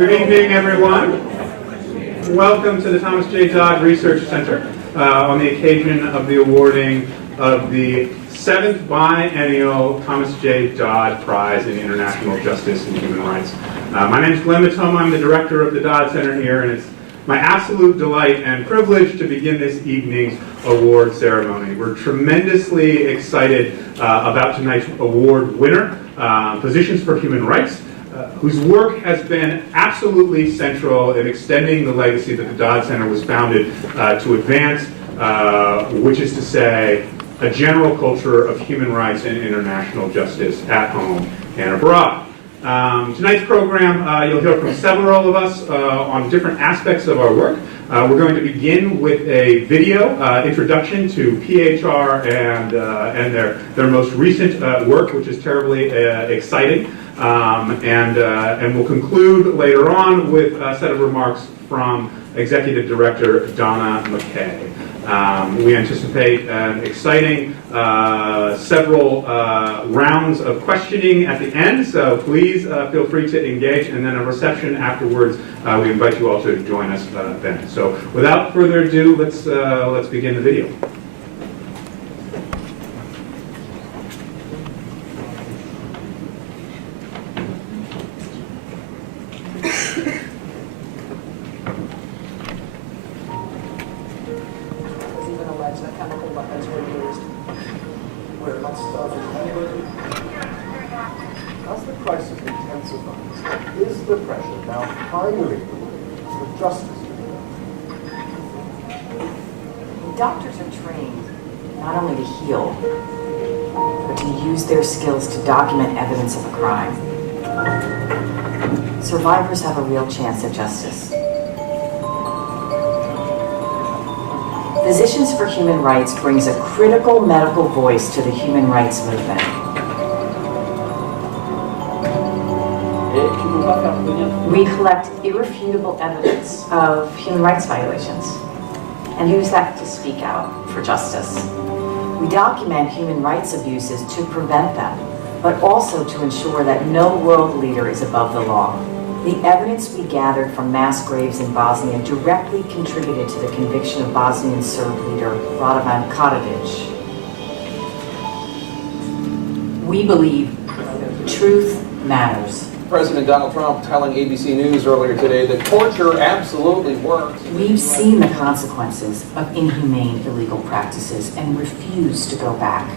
Good evening, everyone. Welcome to the Thomas J. Dodd Research Center on the occasion of the awarding of the 7th Biennial Thomas J. Dodd Prize in International Justice and Human Rights. My name is Glenn Matoma. I'm the director of the Dodd Center here, and it's my absolute delight and privilege to begin this evening's award ceremony. We're tremendously excited about tonight's award winner, Positions for Human Rights, whose work has been absolutely central in extending the legacy that the Dodd Center was founded to advance, which is to say, a general culture of human rights and international justice at home and abroad. Tonight's program, you'll hear from several of us on different aspects of our work. We're going to begin with a video introduction to PHR and their most recent work, which is terribly exciting. And we'll conclude later on with a set of remarks from Executive Director Donna McKay. We anticipate an exciting several rounds of questioning at the end, so please feel free to engage, and then a reception afterwards. We invite you all to join us then. So without further ado, let's begin the video. As the crisis intensifies, is the pressure now finally for justice? Doctors are trained not only to heal, but to use their skills to document evidence of a crime. Survivors have a real chance at justice. Physicians for Human Rights brings a critical medical voice to the human rights movement. We collect irrefutable evidence of human rights violations and use that to speak out for justice. We document human rights abuses to prevent them, but also to ensure that no world leader is above the law. The evidence we gathered from mass graves in Bosnia directly contributed to the conviction of Bosnian Serb leader Radovan Karadzic. We believe truth matters. President Donald Trump telling ABC News earlier today that torture absolutely works. We've seen the consequences of inhumane illegal practices and refuse to go back.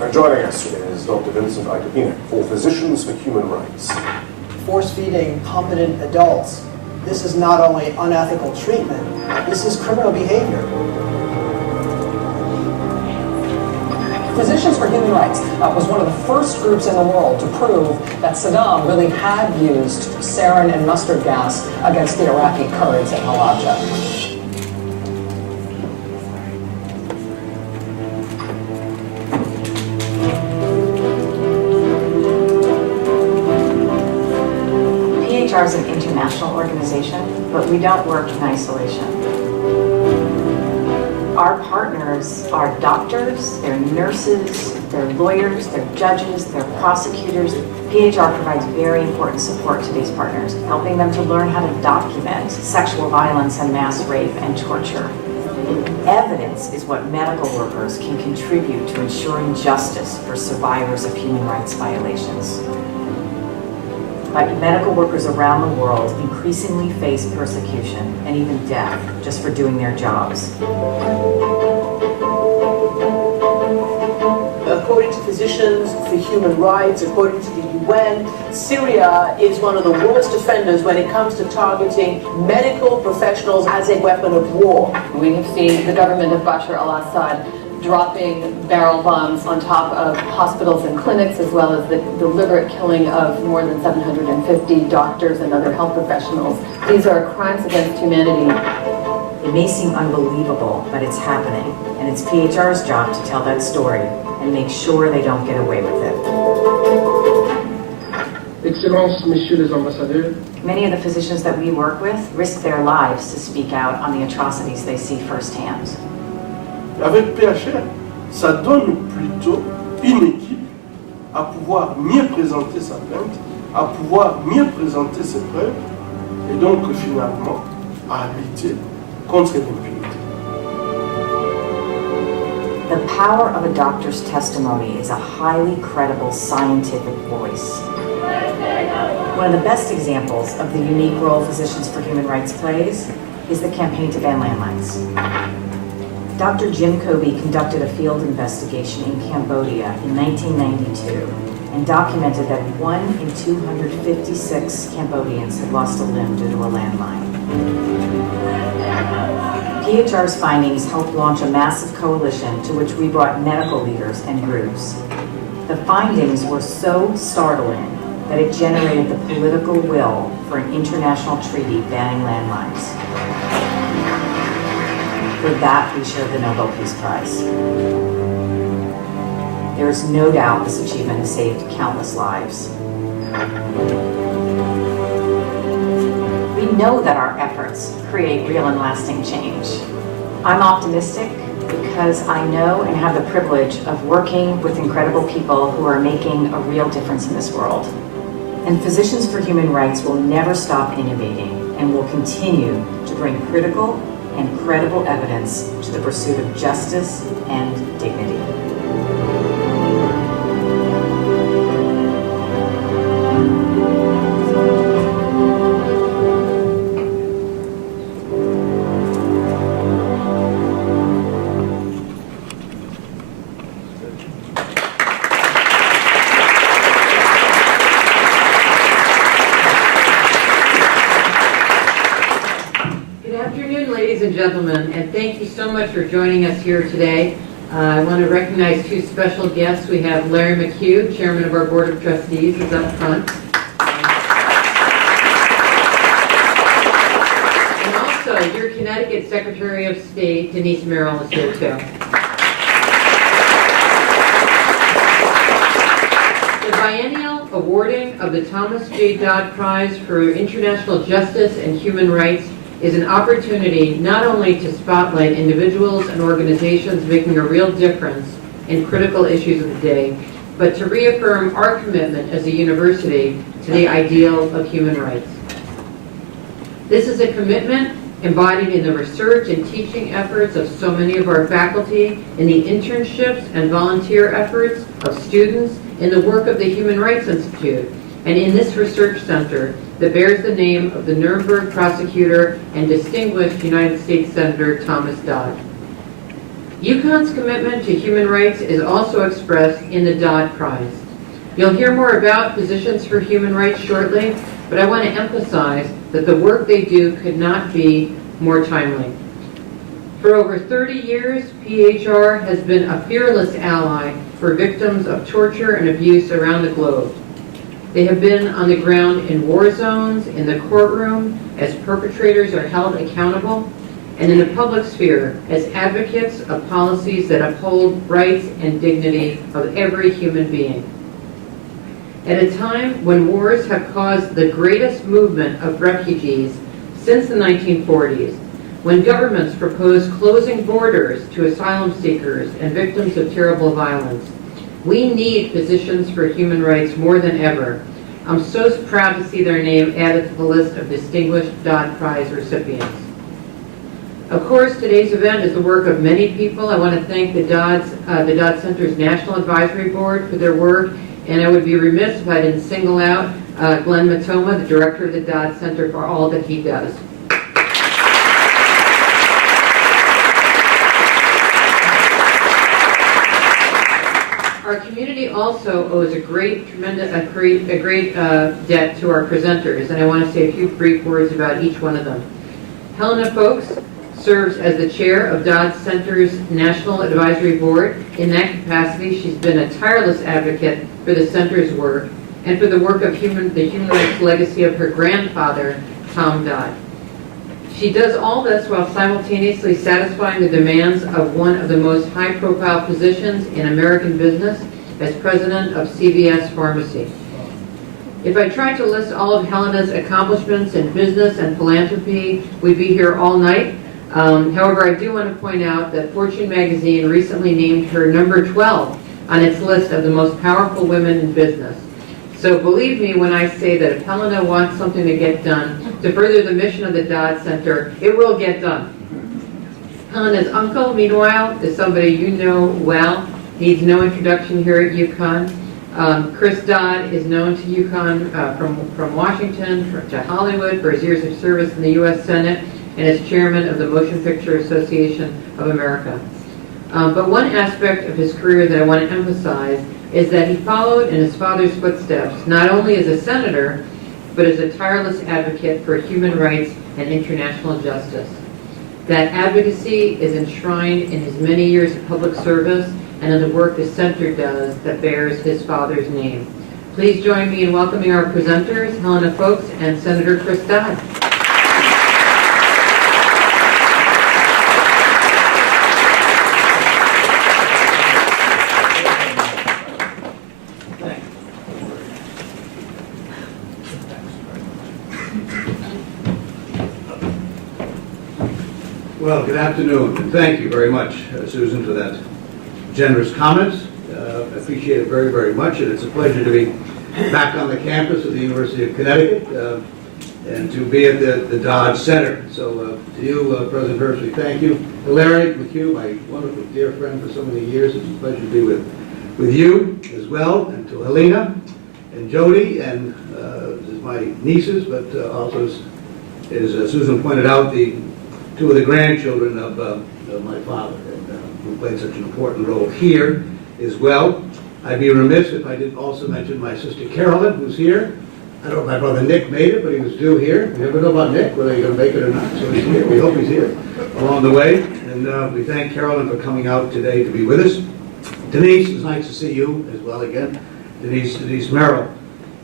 And joining us today is Dr. Vincent Icopina for Physicians for Human Rights. Force-feeding competent adults. This is not only unethical treatment, this is criminal behavior. Physicians for Human Rights was one of the first groups in the world to prove that Saddam really had used sarin and mustard gas against the Iraqi Kurds at Halabja. PHR is an international organization, but we don't work in isolation. Our partners are doctors, they're nurses, they're lawyers, they're judges, they're prosecutors. PHR provides very important support to these partners, helping them to learn how to document sexual violence and mass rape and torture. Evidence is what medical workers can contribute to ensuring justice for survivors of human rights violations. But medical workers around the world increasingly face persecution and even death just for doing their jobs. According to Physicians for Human Rights, according to the UN, Syria is one of the worst offenders when it comes to targeting medical professionals as a weapon of war. We have seen the government of Bashar al-Assad dropping barrel bombs on top of hospitals and clinics, as well as the deliberate killing of more than 750 doctors and other health professionals. These are crimes against humanity. It may seem unbelievable, but it's happening, and it's PHR's job to tell that story and make sure they don't get away with it. Excellences, Messieurs les ambassadeurs. Many of the physicians that we work with risk their lives to speak out on the atrocities they see firsthand. Avec PHR, ça donne plutôt une équipe à pouvoir mieux présenter sa plainte, à pouvoir mieux présenter ses preuves, et donc finalement à lutter contre l'impunité. The power of a doctor's testimony is a highly credible scientific voice. One of the best examples of the unique role Physicians for Human Rights plays is the Campaign To Ban Landmines. Dr. Jim Kobe conducted a field investigation in Cambodia in 1992 and documented that 1 in 256 Cambodians had lost a limb due to a landmine. PHR's findings helped launch a massive coalition to which we brought medical leaders and groups. The findings were so startling that it generated the political will for an international treaty banning landmines. For that, we share the Nobel Peace Prize. There is no doubt this achievement has saved countless lives. We know that our efforts create real and lasting change. I'm optimistic because I know and have the privilege of working with incredible people who are making a real difference in this world. And Physicians for Human Rights will never stop innovating and will continue to bring critical and credible evidence to the pursuit of justice and dignity. Gentlemen, and thank you so much for joining us here today. I want to recognize two special guests. We have Larry McHugh, Chairman of our Board of Trustees, is up front. And also, your Connecticut Secretary of State, Denise Merrill, is here too. The biennial awarding of the Thomas J. Dodd Prize for International Justice and Human Rights is an opportunity not only to spotlight individuals and organizations making a real difference in critical issues of the day, but to reaffirm our commitment as a university to the ideal of human rights. This is a commitment embodied in the research and teaching efforts of so many of our faculty, in the internships and volunteer efforts of students, in the work of the Human Rights Institute, and in this research center that bears the name of the Nuremberg prosecutor and distinguished United States Senator Thomas Dodd. UConn's commitment to human rights is also expressed in the Dodd Prize. You'll hear more about Physicians for Human Rights shortly, but I want to emphasize that the work they do could not be more timely. For over 30 years, PHR has been a fearless ally for victims of torture and abuse around the globe. They have been on the ground in war zones, in the courtroom, as perpetrators are held accountable, and in the public sphere as advocates of policies that uphold rights and dignity of every human being. At a time when wars have caused the greatest movement of refugees since the 1940s, when governments propose closing borders to asylum seekers and victims of terrible violence, we need Physicians for Human Rights more than ever. I'm so proud to see their name added to the list of distinguished Dodd Prize recipients. Of course, today's event is the work of many people. I want to thank the Dodd Center's National Advisory Board for their work, and I would be remiss if I didn't single out Glenn Matoma, the director of the Dodd Center, for all that he does. Our community also owes a great debt to our presenters, and I want to say a few brief words about each one of them. Helena Folks serves as the chair of Dodd Center's National Advisory Board. In that capacity, she's been a tireless advocate for the center's work and for the work of the human rights legacy of her grandfather, Tom Dodd. She does all this while simultaneously satisfying the demands of one of the most high-profile positions in American business as president of CVS Pharmacy. If I tried to list all of Helena's accomplishments in business and philanthropy, we'd be here all night. However, I do want to point out that Fortune magazine recently named her number 12 on its list of the most powerful women in business. So believe me when I say that if Helena wants something to get done to further the mission of the Dodd Center, it will get done. Helena's uncle, meanwhile, is somebody you know well, needs no introduction here at UConn. Chris Dodd is known to UConn from Washington to Hollywood for his years of service in the U.S. Senate and as chairman of the Motion Picture Association of America. But one aspect of his career that I want to emphasize is that he followed in his father's footsteps, not only as a senator, but as a tireless advocate for human rights and international justice. That advocacy is enshrined in his many years of public service and in the work the center does that bears his father's name. Please join me in welcoming our presenters, Helena Foulkes and Senator Chris Dodd. Well, good afternoon, and thank you very much, Susan, for that generous comments. I appreciate it very, very much, and it's a pleasure to be back on the campus of the University of Connecticut and to be at the Dodd Center. So to you, President Herbst, we thank you. Larry McHugh, my wonderful dear friend for so many years, it's a pleasure to be with you as well, and to Helena and Jody, and my nieces, but also, as Susan pointed out, two of the grandchildren of my father, who played such an important role here as well. I'd be remiss if I didn't also mention my sister Carolyn, who's here. I don't know if my brother Nick made it, but he was due here. We never know about Nick, whether he's going to make it or not. So he's here. We hope he's here along the way. And we thank Carolyn for coming out today to be with us. Denise, it's nice to see you as well again. Denise Merrill.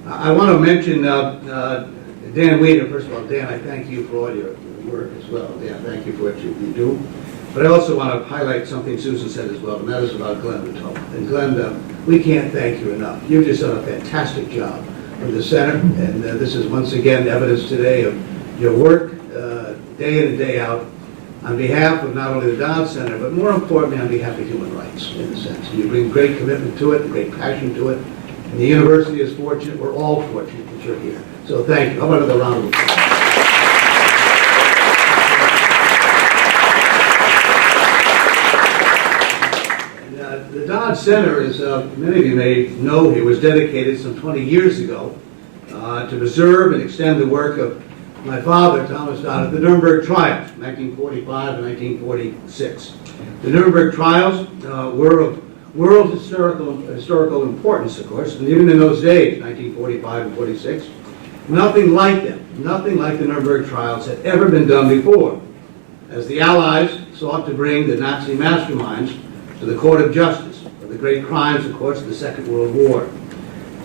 I want to mention Dan Weiner. First of all, Dan, I thank you for all your work as well. Dan, thank you for what you do. But I also want to highlight something Susan said as well, and that is about Glenn Rateau. And Glenn, we can't thank you enough. You've just done a fantastic job with the center, and this is once again evidence today of your work day in and day out on behalf of not only the Dodd Center, but more importantly on behalf of human rights, in a sense. You bring great commitment to it, great passion to it, and the university is fortunate. We're all fortunate that you're here. So thank you. How about another round of applause? The Dodd Center, as many of you may know here, was dedicated some 20 years ago to preserve and extend the work of my father, Thomas Dodd, at the Nuremberg trials, 1945 and 1946. The Nuremberg trials were of world historical importance, of course, and even in those days, 1945 and 46, nothing like them, nothing like the Nuremberg trials had ever been done before, as the Allies sought to bring the Nazi masterminds to the court of justice for the great crimes, of course, of the Second World War.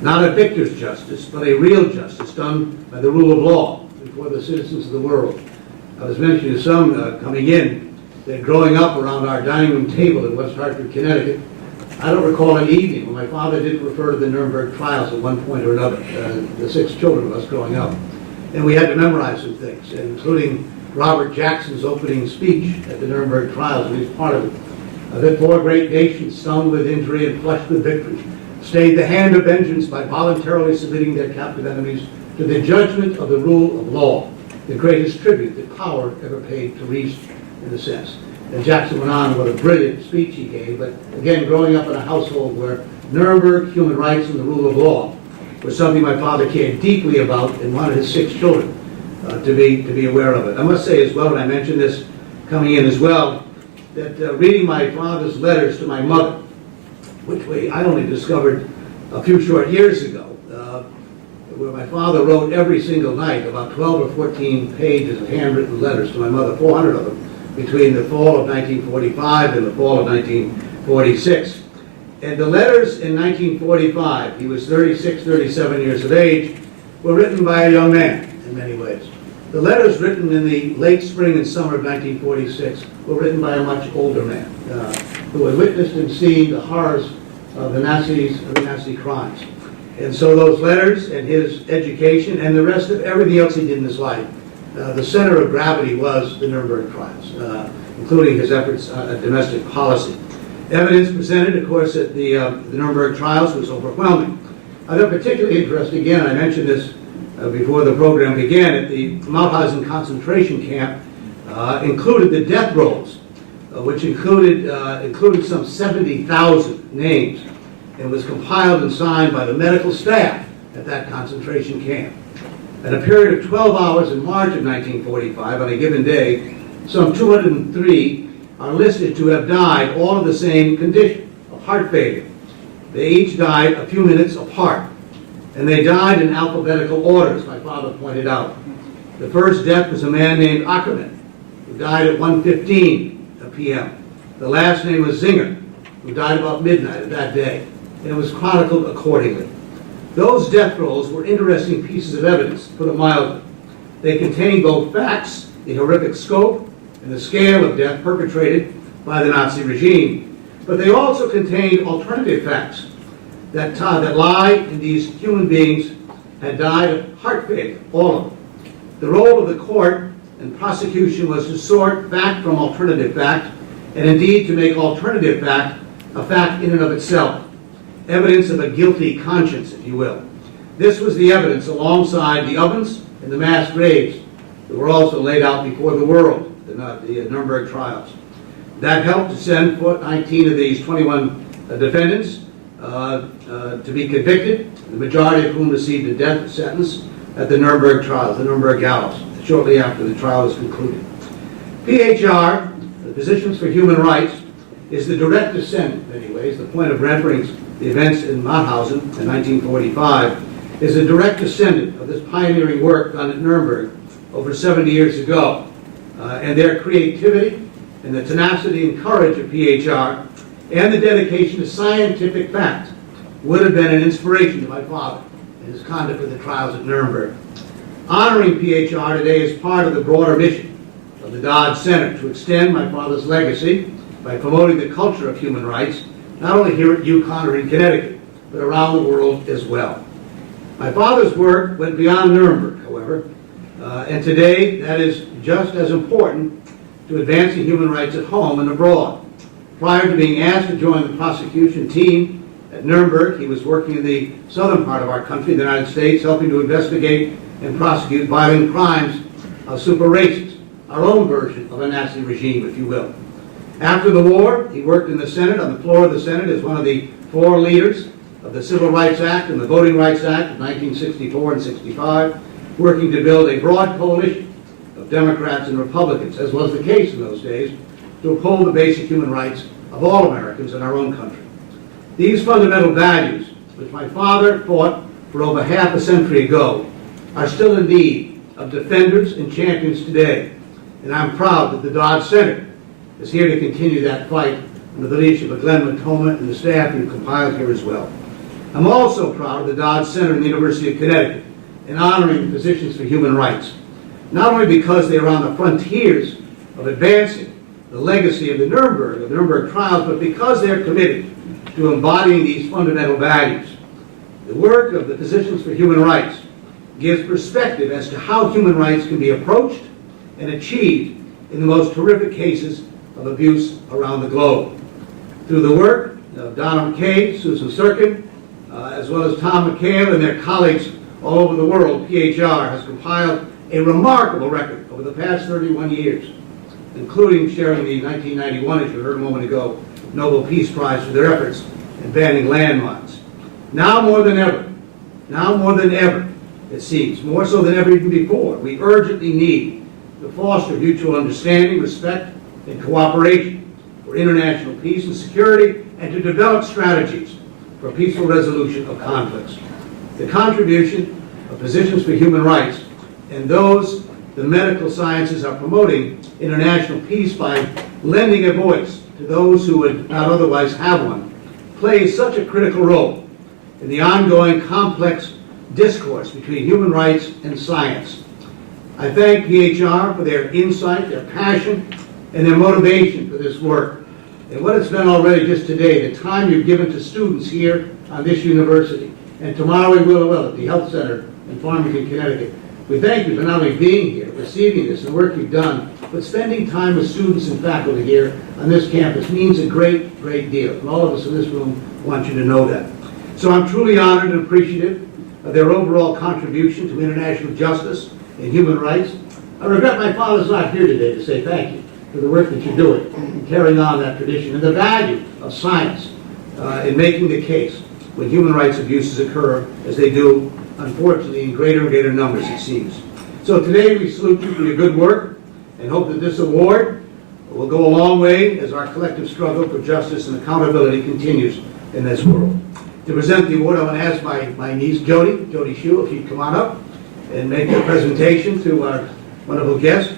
Not a victor's justice, but a real justice done by the rule of law before the citizens of the world. I was mentioning to some coming in that growing up around our dining room table in West Hartford, Connecticut, I don't recall an evening when my father didn't refer to the Nuremberg trials at one point or another, the 6 children of us growing up. And we had to memorize some things, including Robert Jackson's opening speech at the Nuremberg trials, and he's part of it. That 4 great nations, stung with injury and flushed with victory, stayed the hand of vengeance by voluntarily submitting their captive enemies to the judgment of the rule of law, the greatest tribute that power ever paid to reason, in a sense. And Jackson went on, what a brilliant speech he gave, but again, growing up in a household where Nuremberg, human rights, and the rule of law was something my father cared deeply about and wanted his 6 children to be aware of it. I must say as well, and I mentioned this coming in as well, that reading my father's letters to my mother, which I only discovered a few short years ago, where my father wrote every single night about 12 or 14 pages of handwritten letters to my mother, 400 of them, between the fall of 1945 and the fall of 1946. And the letters in 1945, he was 36, 37 years of age, were written by a young man in many ways. The letters written in the late spring and summer of 1946 were written by a much older man who had witnessed and seen the horrors of the Nazi crimes. And so those letters and his education and the rest of everything else he did in his life, the center of gravity was the Nuremberg trials, including his efforts at domestic policy. Evidence presented, of course, at the Nuremberg trials was overwhelming. I thought particularly interesting, again, I mentioned this before the program began, at the Mauthausen concentration camp included the death rolls, which included some 70,000 names, and was compiled and signed by the medical staff at that concentration camp. In a period of 12 hours in March of 1945, on a given day, some 203 are listed to have died, all of the same condition, of heart failure. They each died a few minutes apart, and they died in alphabetical order, as my father pointed out. The first death was a man named Ackerman, who died at 1:15 p.m. The last name was Zinger, who died about midnight of that day, and it was chronicled accordingly. Those death rolls were interesting pieces of evidence, to put it mildly. They contained both facts, the horrific scope and the scale of death perpetrated by the Nazi regime, but they also contained alternative facts that lie in these human beings had died of heart failure, all of them. The role of the court and prosecution was to sort fact from alternative fact, and indeed to make alternative fact a fact in and of itself. Evidence of a guilty conscience, if you will. This was the evidence alongside the ovens and the mass graves that were also laid out before the world, the Nuremberg trials. That helped to send 19 of these 21 defendants to be convicted, the majority of whom received a death sentence at the Nuremberg trials, the Nuremberg gallows, shortly after the trial was concluded. PHR, the Physicians for Human Rights, is the direct descendant, in many ways, the point of reference, the events in Mauthausen in 1945, is a direct descendant of this pioneering work done at Nuremberg over 70 years ago. And their creativity and the tenacity and courage of PHR and the dedication to scientific fact would have been an inspiration to my father in his conduct of the trials at Nuremberg. Honoring PHR today is part of the broader mission of the Dodd Center to extend my father's legacy by promoting the culture of human rights, not only here at UConn or in Connecticut, but around the world as well. My father's work went beyond Nuremberg, however, and today that is just as important to advancing human rights at home and abroad. Prior to being asked to join the prosecution team at Nuremberg, he was working in the southern part of our country, the United States, helping to investigate and prosecute violent crimes of super races, our own version of a Nazi regime, if you will. After the war, he worked in the Senate, on the floor of the Senate, as one of the 4 leaders of the Civil Rights Act and the Voting Rights Act of 1964 and 65, working to build a broad coalition of Democrats and Republicans, as was the case in those days, to uphold the basic human rights of all Americans in our own country. These fundamental values, which my father fought for over half a century ago, are still in need of defenders and champions today. And I'm proud that the Dodd Center is here to continue that fight under the leadership of Glenn Matoma and the staff who compiled here as well. I'm also proud of the Dodd Center and the University of Connecticut in honoring the Physicians for Human Rights, not only because they are on the frontiers of advancing the legacy of the Nuremberg trials, but because they're committed to embodying these fundamental values. The work of the Physicians for Human Rights gives perspective as to how human rights can be approached and achieved in the most horrific cases of abuse around the globe. Through the work of Donna McKay, Susan Serkin, as well as Tom McHale and their colleagues all over the world, PHR has compiled a remarkable record over the past 31 years, including sharing the 1991, as you heard a moment ago, Nobel Peace Prize for their efforts in banning landmines. Now more than ever, it seems, more so than ever even before, we urgently need to foster mutual understanding, respect, and cooperation for international peace and security, and to develop strategies for peaceful resolution of conflicts. The contribution of Physicians for Human Rights and those the medical sciences are promoting international peace by lending a voice to those who would not otherwise have one, plays such a critical role in the ongoing complex discourse between human rights and science. I thank PHR for their insight, their passion, and their motivation for this work. And what it's been already just today, the time you've given to students here on this university, and tomorrow we will at the Health Center in Farmington, Connecticut. We thank you for not only being here, receiving this, and the work you've done, but spending time with students and faculty here on this campus means a great, great deal. And all of us in this room want you to know that. So I'm truly honored and appreciative of their overall contribution to international justice and human rights. I regret my father's not here today to say thank you for the work that you're doing in carrying on that tradition and the value of science in making the case when human rights abuses occur, as they do, unfortunately, in greater and greater numbers, it seems. So today we salute you for your good work and hope that this award will go a long way as our collective struggle for justice and accountability continues in this world. To present the award, I want to ask my niece, Jody Shue, if she'd come on up and make a presentation to our wonderful guest.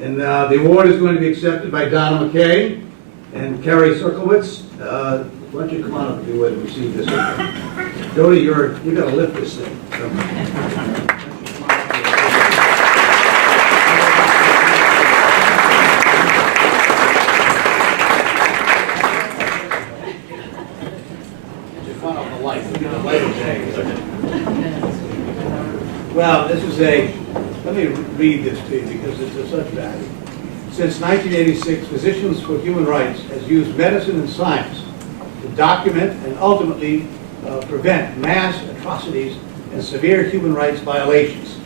And the award is going to be accepted by Donna McKay and Carrie Cirkowitz. Why don't you come on up if you would and receive this award. Jody, you got to lift this thing. Well, this is let me read this to you because it's of such value. Since 1986, Physicians for Human Rights has used medicine and science to document and ultimately prevent mass atrocities and severe human rights violations.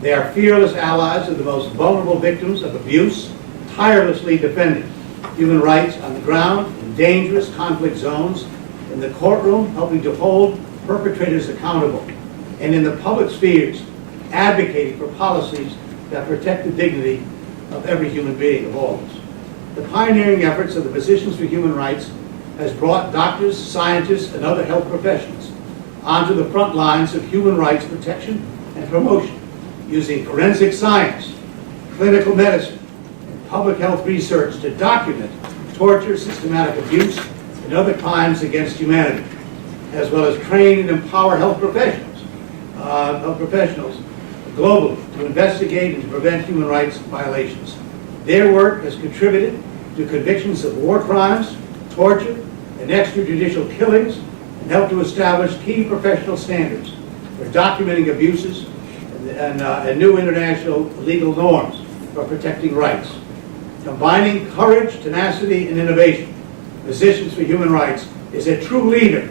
They are fearless allies of the most vulnerable victims of abuse, tirelessly defending human rights on the ground, in dangerous conflict zones, in the courtroom, helping to hold perpetrators accountable, and in the public spheres, advocating for policies that protect the dignity of every human being, of all of us. The pioneering efforts of the Physicians for Human Rights has brought doctors, scientists, and other health professionals onto the front lines of human rights protection and promotion, using forensic science, clinical medicine, and public health research to document torture, systematic abuse, and other crimes against humanity, as well as train and empower health professionals globally to investigate and to prevent human rights violations. Their work has contributed to convictions of war crimes, torture, and extrajudicial killings, and helped to establish key professional standards for documenting abuses and new international legal norms for protecting rights. Combining courage, tenacity, and innovation, Physicians for Human Rights is a true leader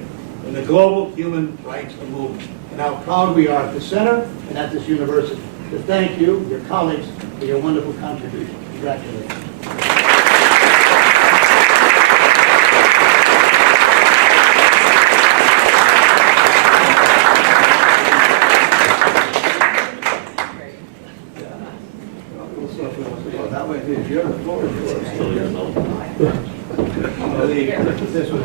in the global human rights movement, and how proud we are at the center and at this university to thank you, your colleagues, for your wonderful contribution. Congratulations. That way, you're the floor. This one.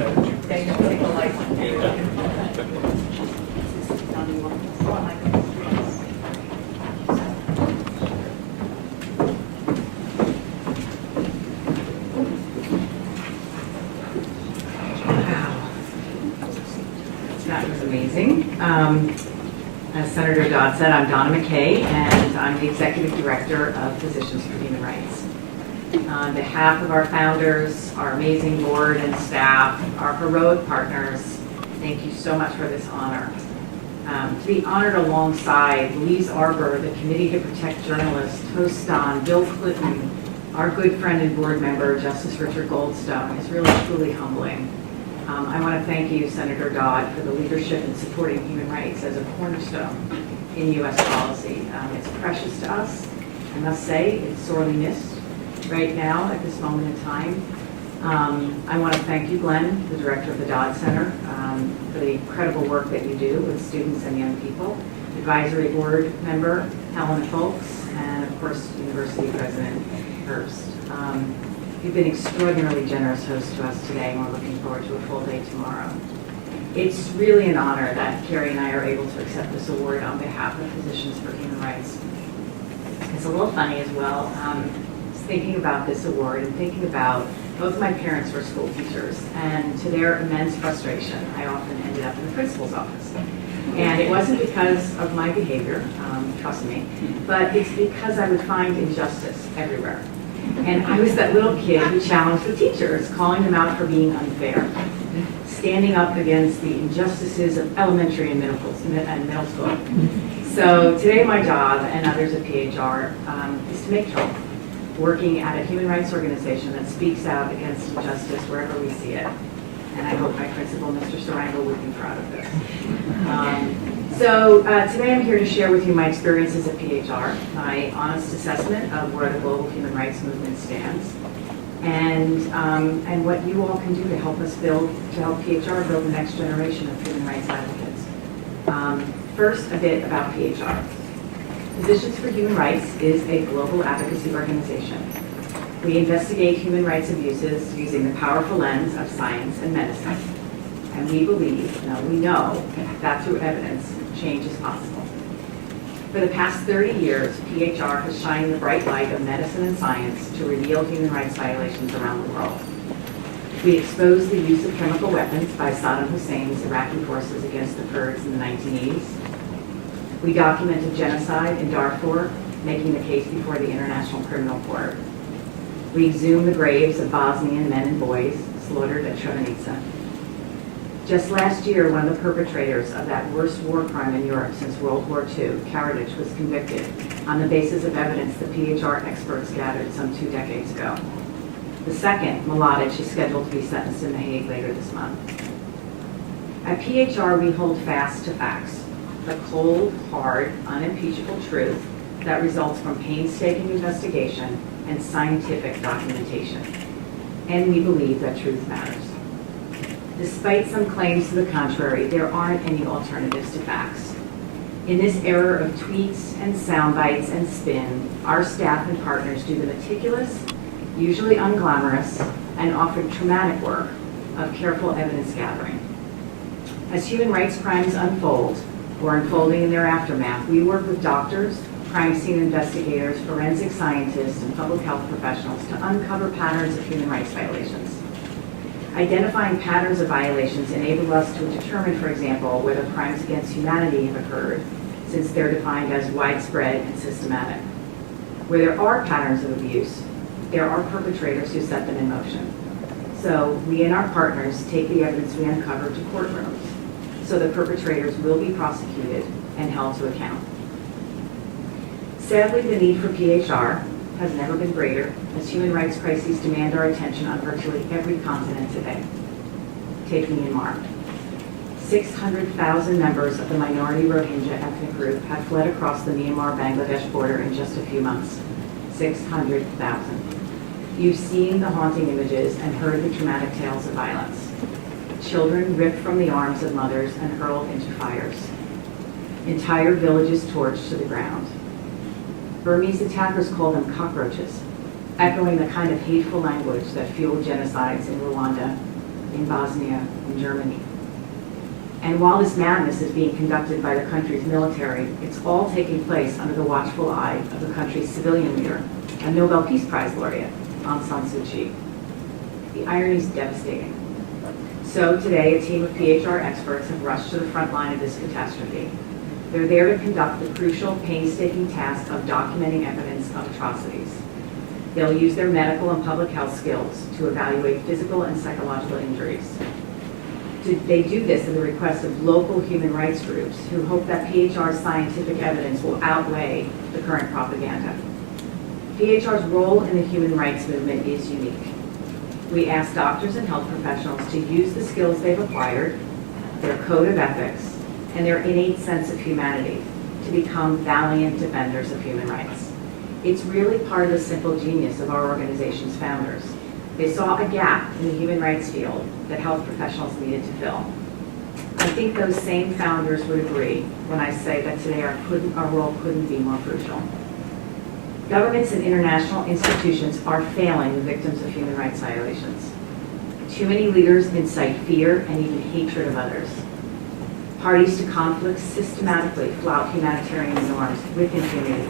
That was amazing. As Senator Dodd said, I'm Donna McKay, and I'm the Executive Director of Physicians for Human Rights. On behalf of our founders, our amazing board and staff, our heroic partners, thank you so much for this honor. To be honored alongside Louise Arbour, the Committee to Protect Journalists, host Don, Bill Clinton, our good friend and board member, Justice Richard Goldstone, is really truly humbling. I want to thank you, Senator Dodd, for the leadership in supporting human rights as a cornerstone in U.S. policy. It's precious to us. I must say, it's sorely missed right now at this moment in time. I want to thank you, Glenn, the director of the Dodd Center, for the incredible work that you do with students and young people. Advisory board member, Helen Folks, and of course, University President Herbst. You've been extraordinarily generous host to us today, and we're looking forward to a full day tomorrow. It's really an honor that Carrie and I are able to accept this award on behalf of Physicians for Human Rights. It's a little funny as well, thinking about this award and thinking about both of my parents were school teachers, and to their immense frustration, I often ended up in the principal's office. And it wasn't because of my behavior, trust me, but it's because I would find injustice everywhere. And I was that little kid who challenged the teachers, calling them out for being unfair, standing up against the injustices of elementary and middle school. So today my job, and others at PHR, is to make trouble, working at a human rights organization that speaks out against injustice wherever we see it. and I hope my principal, Mr. Sarango, would be proud of this. So today I'm here to share with you my experiences at PHR, my honest assessment of where the global human rights movement stands, and what you all can do to help PHR build the next generation of human rights advocates. First, a bit about PHR. Physicians for Human Rights is a global advocacy organization. We investigate human rights abuses using the powerful lens of science and medicine. And we know that through evidence, change is possible. For the past 30 years, PHR has shined the bright light of medicine and science to reveal human rights violations around the world. We exposed the use of chemical weapons by Saddam Hussein's Iraqi forces against the Kurds in the 1980s. We documented genocide in Darfur, making the case before the International Criminal Court. We exhumed the graves of Bosnian men and boys slaughtered at Srebrenica. Just last year, one of the perpetrators of that worst war crime in Europe since World War II, Karadzic, was convicted on the basis of evidence that PHR experts gathered some 2 decades ago. The second, Mladic, is scheduled to be sentenced in The Hague later this month. At PHR, we hold fast to facts, the cold, hard, unimpeachable truth that results from painstaking investigation and scientific documentation. And we believe that truth matters. Despite some claims to the contrary, there aren't any alternatives to facts. In this era of tweets and sound bites and spin, our staff and partners do the meticulous, usually unglamorous, and often traumatic work of careful evidence gathering. As human rights crimes unfold, or unfolding in their aftermath, we work with doctors, crime scene investigators, forensic scientists, and public health professionals to uncover patterns of human rights violations. Identifying patterns of violations enable us to determine, for example, whether crimes against humanity have occurred, since they're defined as widespread and systematic. Where there are patterns of abuse, there are perpetrators who set them in motion. So we and our partners take the evidence we uncover to courtrooms, so the perpetrators will be prosecuted and held to account. Sadly, the need for PHR has never been greater, as human rights crises demand our attention on virtually every continent today. Take Myanmar. 600,000 members of the minority Rohingya ethnic group have fled across the Myanmar-Bangladesh border in just a few months. 600,000. You've seen the haunting images and heard the traumatic tales of violence. Children ripped from the arms of mothers and hurled into fires. Entire villages torched to the ground. Burmese attackers call them cockroaches, echoing the kind of hateful language that fueled genocides in Rwanda, in Bosnia, in Germany. And while this madness is being conducted by the country's military, it's all taking place under the watchful eye of the country's civilian leader, a Nobel Peace Prize laureate, Aung San Suu Kyi. The irony is devastating. So today, a team of PHR experts have rushed to the front line of this catastrophe. They're there to conduct the crucial, painstaking task of documenting evidence of atrocities. They'll use their medical and public health skills to evaluate physical and psychological injuries. They do this at the request of local human rights groups who hope that PHR's scientific evidence will outweigh the current propaganda. PHR's role in the human rights movement is unique. We ask doctors and health professionals to use the skills they've acquired, their code of ethics, and their innate sense of humanity to become valiant defenders of human rights. It's really part of the simple genius of our organization's founders. They saw a gap in the human rights field that health professionals needed to fill. I think those same founders would agree when I say that today our role couldn't be more crucial. Governments and international institutions are failing the victims of human rights violations. Too many leaders incite fear and even hatred of others. Parties to conflicts systematically flout humanitarian norms with impunity.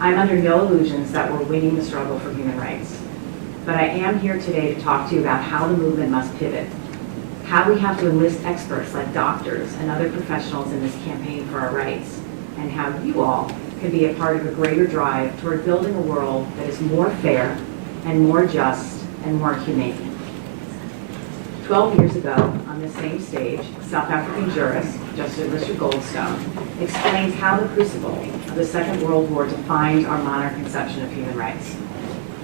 I'm under no illusions that we're winning the struggle for human rights. But I am here today to talk to you about how the movement must pivot, how we have to enlist experts like doctors and other professionals in this campaign for our rights, and how you all can be a part of a greater drive toward building a world that is more fair and more just and more humane. 12 years ago, on the same stage, South African jurist, Justice Richard Goldstone, explains how the crucible of the Second World War defined our modern conception of human rights.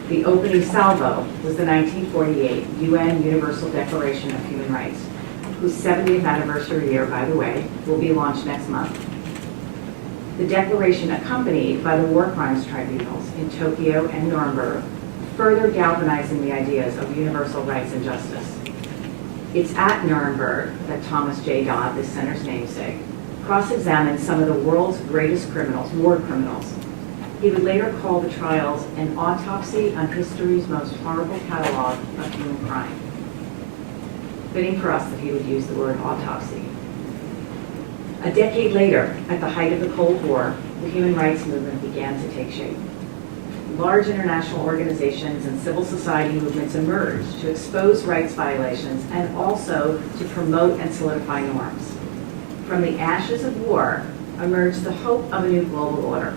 The opening salvo was the 1948 UN Universal Declaration of Human Rights, whose 70th anniversary year, by the way, will be launched next month. The declaration, accompanied by the war crimes tribunals in Tokyo and Nuremberg, further galvanizing the ideas of universal rights and justice. It's at Nuremberg that Thomas J. Dodd, the center's namesake, cross-examined some of the world's greatest criminals, war criminals. He would later call the trials an autopsy on history's most horrible catalog of human crime. Fitting for us that he would use the word autopsy. A decade later, at the height of the Cold War, the human rights movement began to take shape. Large international organizations and civil society movements emerged to expose rights violations and also to promote and solidify norms. From the ashes of war emerged the hope of a new global order.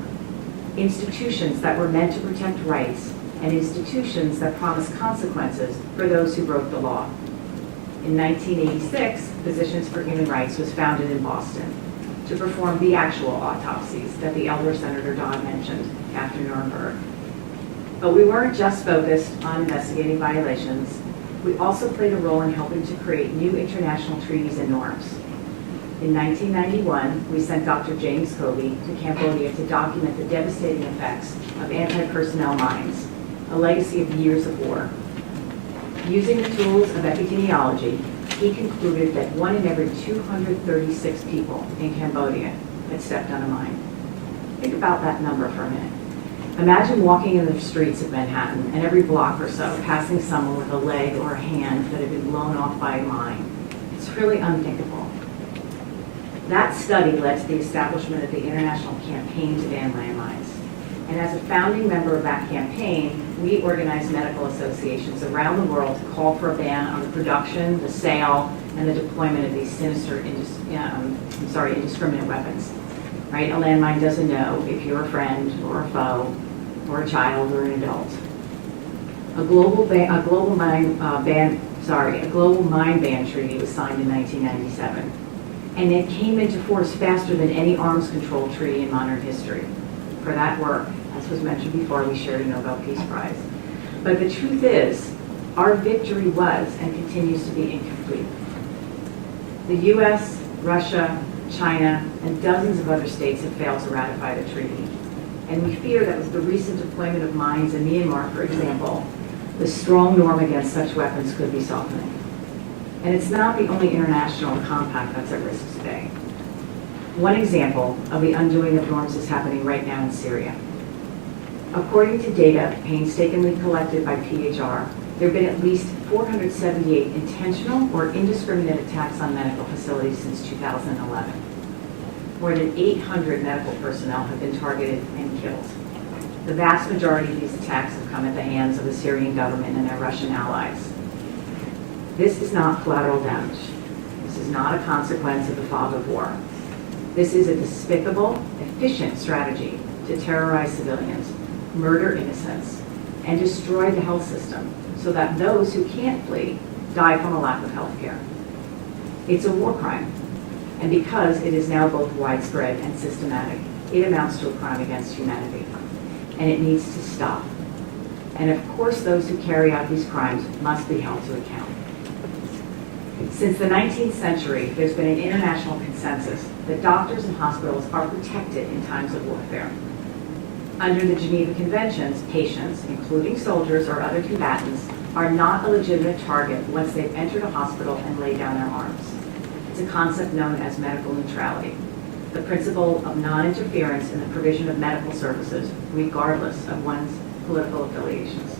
Institutions that were meant to protect rights and institutions that promised consequences for those who broke the law. In 1986, Physicians for Human Rights was founded in Boston to perform the actual autopsies that the elder Senator Dodd mentioned after Nuremberg. But we weren't just focused on investigating violations. We also played a role in helping to create new international treaties and norms. In 1991, we sent Dr. James Covey to Cambodia to document the devastating effects of anti-personnel mines, a legacy of years of war. Using the tools of epidemiology, he concluded that 1 in every 236 people in Cambodia had stepped on a mine. Think about that number for a minute. Imagine walking in the streets of Manhattan and every block or so passing someone with a leg or a hand that had been blown off by a mine. It's really unthinkable. That study led to the establishment of the International Campaign To Ban Landmines. And as a founding member of that campaign, we organized medical associations around the world to call for a ban on the production, the sale, and the deployment of these sinister, indiscriminate weapons. Right? A landmine doesn't know if you're a friend or a foe or a child or an adult. A global mine ban treaty was signed in 1997, and it came into force faster than any arms control treaty in modern history. For that work, as was mentioned before, we shared a Nobel Peace Prize. But the truth is, our victory was and continues to be incomplete. The US, Russia, China, and dozens of other states have failed to ratify the treaty. And we fear that with the recent deployment of mines in Myanmar, for example, the strong norm against such weapons could be softening. And it's not the only international compact that's at risk today. One example of the undoing of norms is happening right now in Syria. According to data painstakingly collected by PHR, there have been at least 478 intentional or indiscriminate attacks on medical facilities since 2011. More than 800 medical personnel have been targeted and killed. The vast majority of these attacks have come at the hands of the Syrian government and their Russian allies. This is not collateral damage. This is not a consequence of the fog of war. This is a despicable, efficient strategy to terrorize civilians, murder innocents, and destroy the health system so that those who can't flee die from a lack of health care. It's a war crime, and because it is now both widespread and systematic, it amounts to a crime against humanity, and it needs to stop. And of course, those who carry out these crimes must be held to account. Since the 19th century, there's been an international consensus that doctors and hospitals are protected in times of warfare. Under the Geneva Conventions, patients, including soldiers or other combatants, are not a legitimate target once they've entered a hospital and laid down their arms. It's a concept known as medical neutrality, the principle of non-interference in the provision of medical services, regardless of one's political affiliations.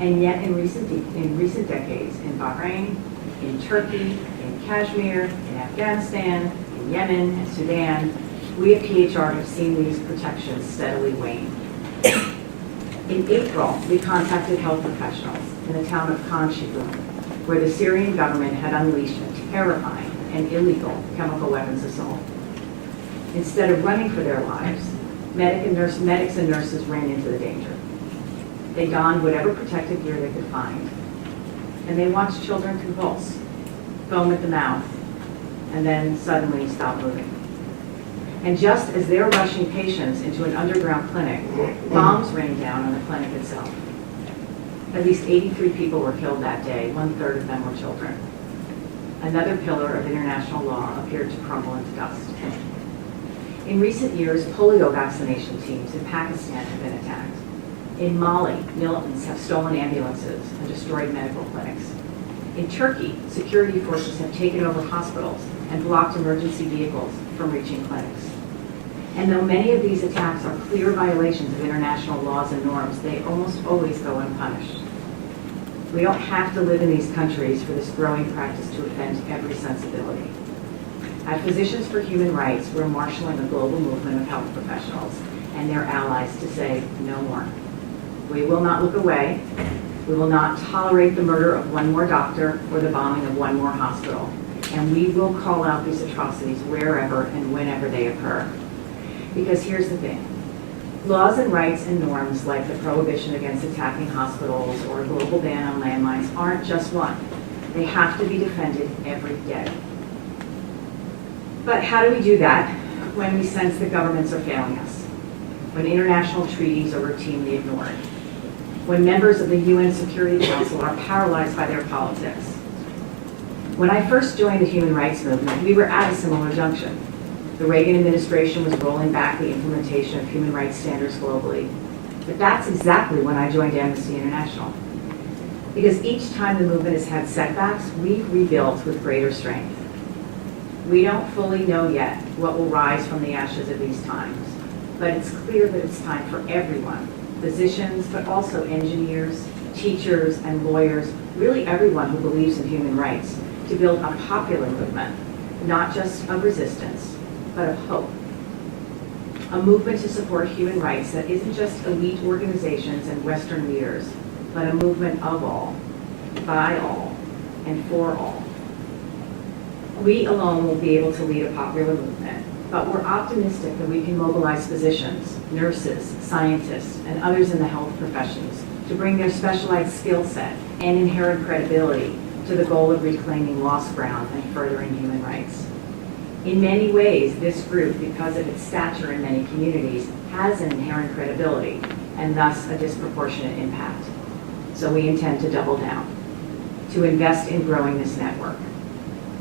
And yet, in recent decades, in Bahrain, in Turkey, in Kashmir, in Afghanistan, in Yemen, and Sudan, we at PHR have seen these protections steadily wane. In April, we contacted health professionals in the town of Khan Sheikhoun, where the Syrian government had unleashed a terrifying and illegal chemical weapons assault. Instead of running for their lives, medics and nurses ran into the danger. They donned whatever protective gear they could find, and they watched children convulse, foam at the mouth, and then suddenly stop moving. And just as they're rushing patients into an underground clinic, bombs rain down on the clinic itself. At least 83 people were killed that day, 1/3 of them were children. Another pillar of international law appeared to crumble into dust. In recent years, polio vaccination teams in Pakistan have been attacked. In Mali, militants have stolen ambulances and destroyed medical clinics. In Turkey, security forces have taken over hospitals and blocked emergency vehicles from reaching clinics. And though many of these attacks are clear violations of international laws and norms, they almost always go unpunished. We don't have to live in these countries for this growing practice to offend every sensibility. At Physicians for Human Rights, we're marshaling a global movement of health professionals and their allies to say no more. We will not look away. We will not tolerate the murder of one more doctor or the bombing of one more hospital. And we will call out these atrocities wherever and whenever they occur. Because here's the thing. Laws and rights and norms like the prohibition against attacking hospitals or a global ban on landmines aren't just one. They have to be defended every day. But how do we do that when we sense that governments are failing us? When international treaties are routinely ignored? When members of the UN Security Council are paralyzed by their politics? When I first joined the human rights movement, we were at a similar junction. The Reagan administration was rolling back the implementation of human rights standards globally. But that's exactly when I joined Amnesty International. Because each time the movement has had setbacks, we've rebuilt with greater strength. We don't fully know yet what will rise from the ashes of these times, but it's clear that it's time for everyone, physicians, but also engineers, teachers, and lawyers, really everyone who believes in human rights, to build a popular movement, not just of resistance, but of hope. A movement to support human rights that isn't just elite organizations and Western leaders, but a movement of all, by all, and for all. We alone will be able to lead a popular movement, but we're optimistic that we can mobilize physicians, nurses, scientists, and others in the health professions to bring their specialized skill set and inherent credibility to the goal of reclaiming lost ground and furthering human rights. In many ways, this group, because of its stature in many communities, has an inherent credibility and thus a disproportionate impact. So we intend to double down, to invest in growing this network.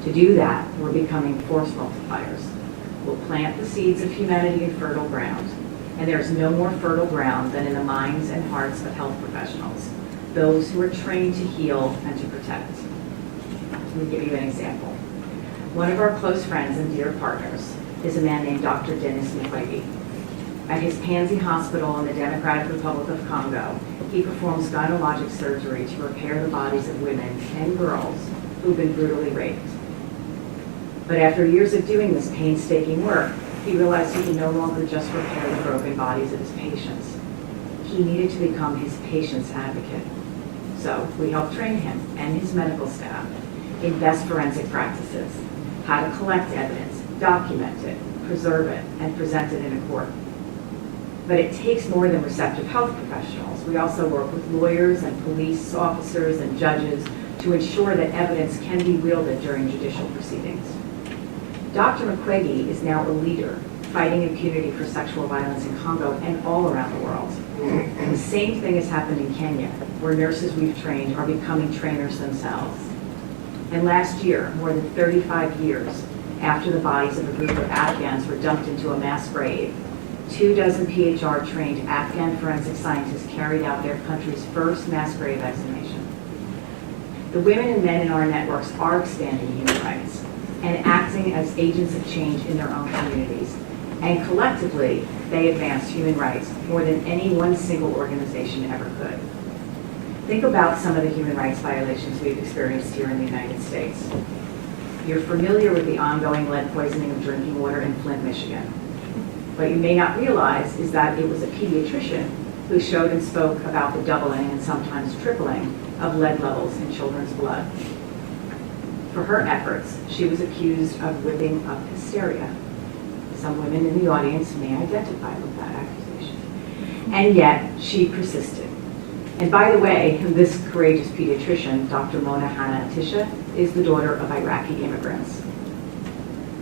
To do that, we're becoming force multipliers. We'll plant the seeds of humanity in fertile ground, and there's no more fertile ground than in the minds and hearts of health professionals, those who are trained to heal and to protect. Let me give you an example. One of our close friends and dear partners is a man named Dr. Denis Mukwege. At his Panzi Hospital in the Democratic Republic of Congo, he performs gynecologic surgery to repair the bodies of women and girls who've been brutally raped. But after years of doing this painstaking work, he realized he could no longer just repair the broken bodies of his patients. He needed to become his patient's advocate. So we helped train him and his medical staff in best forensic practices, how to collect evidence, document it, preserve it, and present it in a court. But it takes more than receptive health professionals. We also work with lawyers and police officers and judges to ensure that evidence can be wielded during judicial proceedings. Dr. Mukwege is now a leader fighting impunity for sexual violence in Congo and all around the world. And the same thing has happened in Kenya, where nurses we've trained are becoming trainers themselves. And last year, more than 35 years after the bodies of a group of Afghans were dumped into a mass grave, 24 PHR-trained Afghan forensic scientists carried out their country's first mass grave exhumation. The women and men in our networks are expanding human rights and acting as agents of change in their own communities. And collectively, they advance human rights more than any one single organization ever could. Think about some of the human rights violations we've experienced here in the United States. You're familiar with the ongoing lead poisoning of drinking water in Flint, Michigan. What you may not realize is that it was a pediatrician who showed and spoke about the doubling and sometimes tripling of lead levels in children's blood. For her efforts, she was accused of whipping up hysteria. Some women in the audience may identify with that accusation. And yet, she persisted. And by the way, this courageous pediatrician, Dr. Mona Hanna-Attisha, is the daughter of Iraqi immigrants.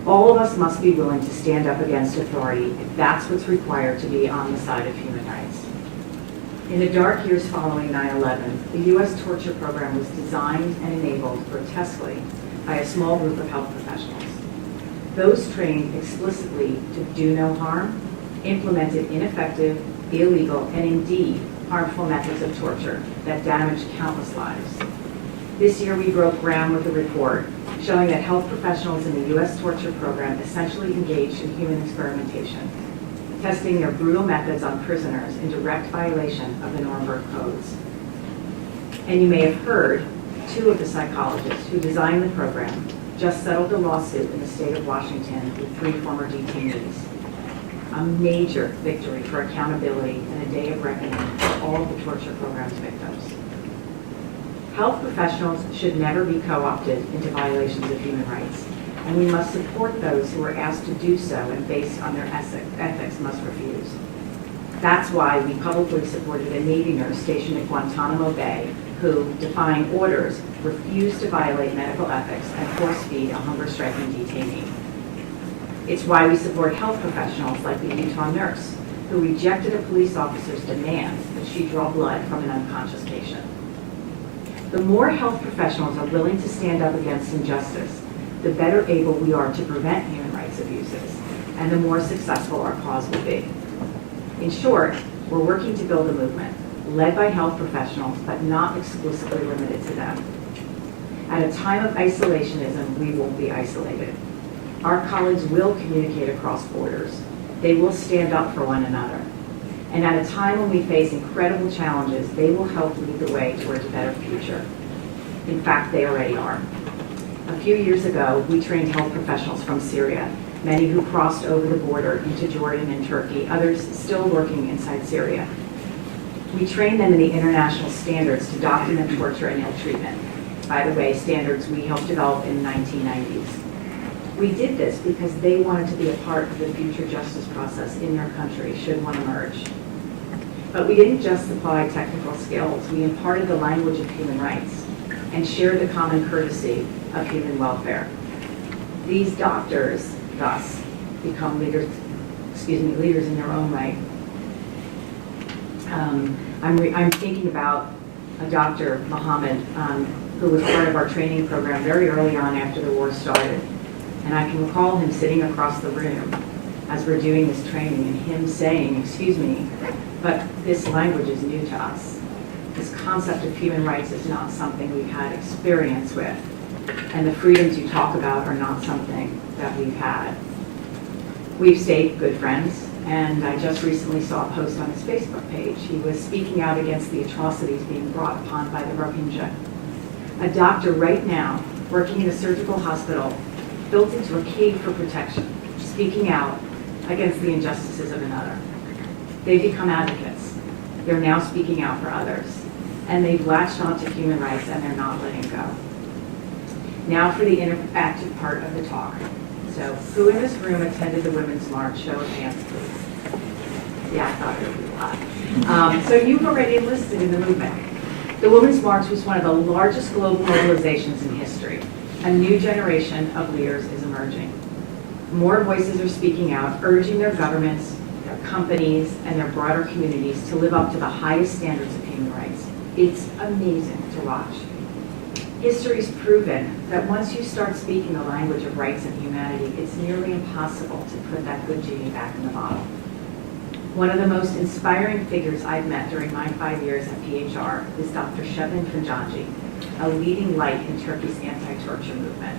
All of us must be willing to stand up against authority if that's what's required to be on the side of human rights. In the dark years following 9/11, the U.S. torture program was designed and enabled grotesquely by a small group of health professionals. Those trained explicitly to do no harm implemented ineffective, illegal, and indeed harmful methods of torture that damaged countless lives. This year we broke ground with a report showing that health professionals in the U.S. torture program essentially engaged in human experimentation, testing their brutal methods on prisoners in direct violation of the Nuremberg codes. And you may have heard, 2 of the psychologists who designed the program just settled a lawsuit in the state of Washington with 3 former detainees. A major victory for accountability and a day of reckoning for all of the torture program's victims. Health professionals should never be co-opted into violations of human rights, and we must support those who are asked to do so and based on their ethics must refuse. That's why we publicly supported a Navy nurse stationed at Guantanamo Bay who, defying orders, refused to violate medical ethics and force-feed a hunger-striking detainee. It's why we support health professionals like the Utah nurse who rejected a police officer's demand that she draw blood from an unconscious patient. The more health professionals are willing to stand up against injustice, the better able we are to prevent human rights abuses, and the more successful our cause will be. In short, we're working to build a movement led by health professionals, but not exclusively limited to them. At a time of isolationism, we won't be isolated. Our colleagues will communicate across borders. They will stand up for one another. And at a time when we face incredible challenges, they will help lead the way towards a better future. In fact, they already are. A few years ago, we trained health professionals from Syria, many who crossed over the border into Jordan and Turkey, others still working inside Syria. We trained them in the international standards to document torture and ill treatment. By the way, standards we helped develop in the 1990s. We did this because they wanted to be a part of the future justice process in their country, should one emerge. But we didn't just supply technical skills, we imparted the language of human rights and shared the common courtesy of human welfare. These doctors, thus, become leaders in their own right. I'm thinking about a Dr. Mohammed, who was part of our training program very early on after the war started. And I can recall him sitting across the room as we're doing this training and him saying, "Excuse me, but this language is new to us. This concept of human rights is not something we've had experience with. And the freedoms you talk about are not something that we've had." We've stayed good friends, and I just recently saw a post on his Facebook page. He was speaking out against the atrocities being brought upon by the Rohingya. A doctor right now, working in a surgical hospital, built into a cave for protection, speaking out against the injustices of another. They've become advocates. They're now speaking out for others. And they've latched onto human rights and they're not letting go. Now for the interactive part of the talk. So, who in this room attended the Women's March? Show of hands, please. Yeah, I thought it would be a lot. So you've already enlisted in the movement. The Women's March was one of the largest global mobilizations in history. A new generation of leaders is emerging. More voices are speaking out, urging their governments, their companies, and their broader communities to live up to the highest standards of human rights. It's amazing to watch. History's proven that once you start speaking the language of rights and humanity, it's nearly impossible to put that good genie back in the bottle. One of the most inspiring figures I've met during my 5 years at PHR is Dr. Chemin Panaji, a leading light in Turkey's anti-torture movement.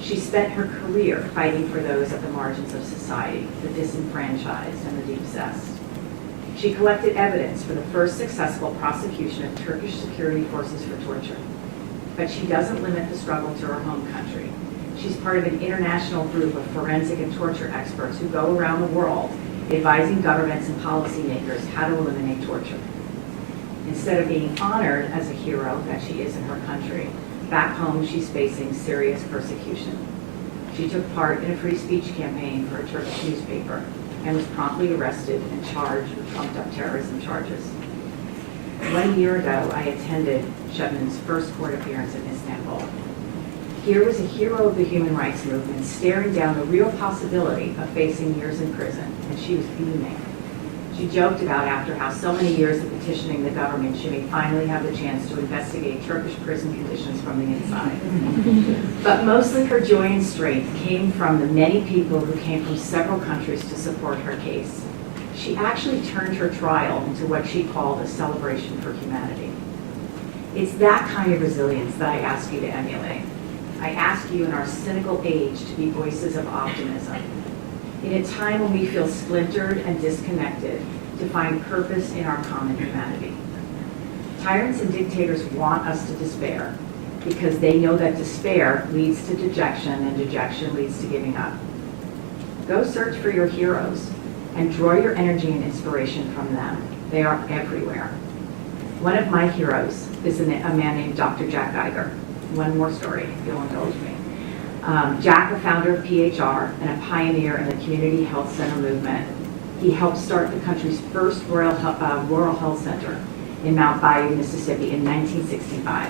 She spent her career fighting for those at the margins of society, the disenfranchised and the dispossessed. She collected evidence for the first successful prosecution of Turkish security forces for torture. But she doesn't limit the struggle to her home country. She's part of an international group of forensic and torture experts who go around the world advising governments and policymakers how to eliminate torture. Instead of being honored as a hero that she is in her country, back home she's facing serious persecution. She took part in a free speech campaign for a Turkish newspaper and was promptly arrested and charged with trumped-up terrorism charges. 1 year ago, I attended Chemin's first court appearance in Istanbul. Here was a hero of the human rights movement staring down the real possibility of facing years in prison, and she was beaming. She joked about after how so many years of petitioning the government, she may finally have the chance to investigate Turkish prison conditions from the inside. But mostly her joy and strength came from the many people who came from several countries to support her case. She actually turned her trial into what she called a celebration for humanity. It's that kind of resilience that I ask you to emulate. I ask you in our cynical age to be voices of optimism. In a time when we feel splintered and disconnected, to find purpose in our common humanity. Tyrants and dictators want us to despair because they know that despair leads to dejection and dejection leads to giving up. Go search for your heroes and draw your energy and inspiration from them. They are everywhere. One of my heroes is a man named Dr. Jack Geiger. One more story, if you'll indulge me. Jack, the founder of PHR and a pioneer in the community health center movement, he helped start the country's first rural health center in Mount Bayou, Mississippi in 1965.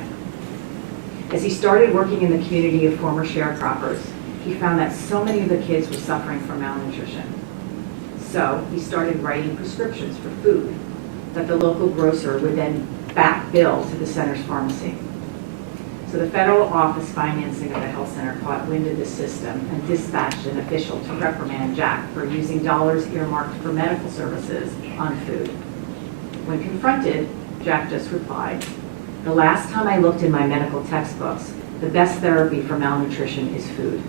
As he started working in the community of former sharecroppers, he found that so many of the kids were suffering from malnutrition. So he started writing prescriptions for food that the local grocer would then back bill to the center's pharmacy. So the federal office financing of the health center caught wind of the system and dispatched an official to reprimand Jack for using dollars earmarked for medical services on food. When confronted, Jack just replied, "The last time I looked in my medical textbooks, the best therapy for malnutrition is food."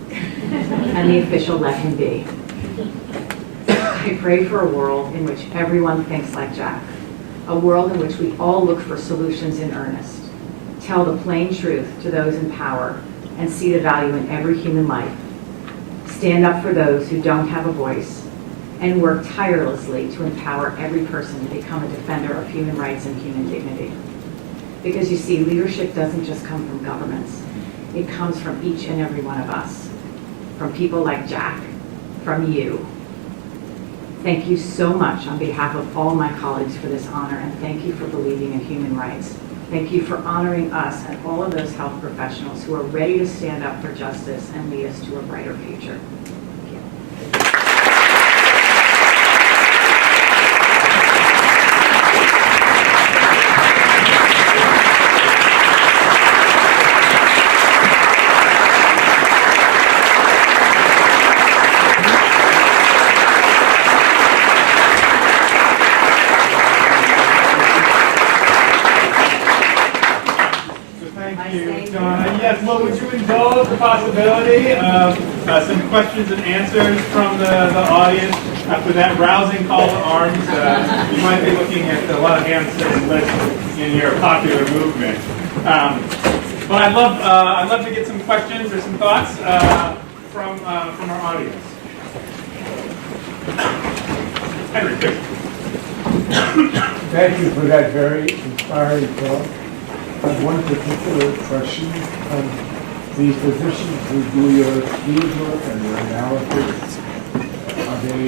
And the official let him be. I pray for a world in which everyone thinks like Jack, a world in which we all look for solutions in earnest, tell the plain truth to those in power, and see the value in every human life, stand up for those who don't have a voice, and work tirelessly to empower every person to become a defender of human rights and human dignity. Because you see, leadership doesn't just come from governments. It comes from each and every one of us, from people like Jack, from you. Thank you so much on behalf of all my colleagues for this honor, and thank you for believing in human rights. Thank you for honoring us and all of those health professionals who are ready to stand up for justice and lead us to a brighter future. Thank you. Well, would you indulge the possibility of some questions and answers from the audience after that rousing call to arms? You might be looking at a lot of hands and lists in your popular movement. But I'd love to get some questions or some thoughts from our audience. Henry, please. Thank you for that very inspiring talk. I have one particular question. The physicians who do your fieldwork and your analysis, are they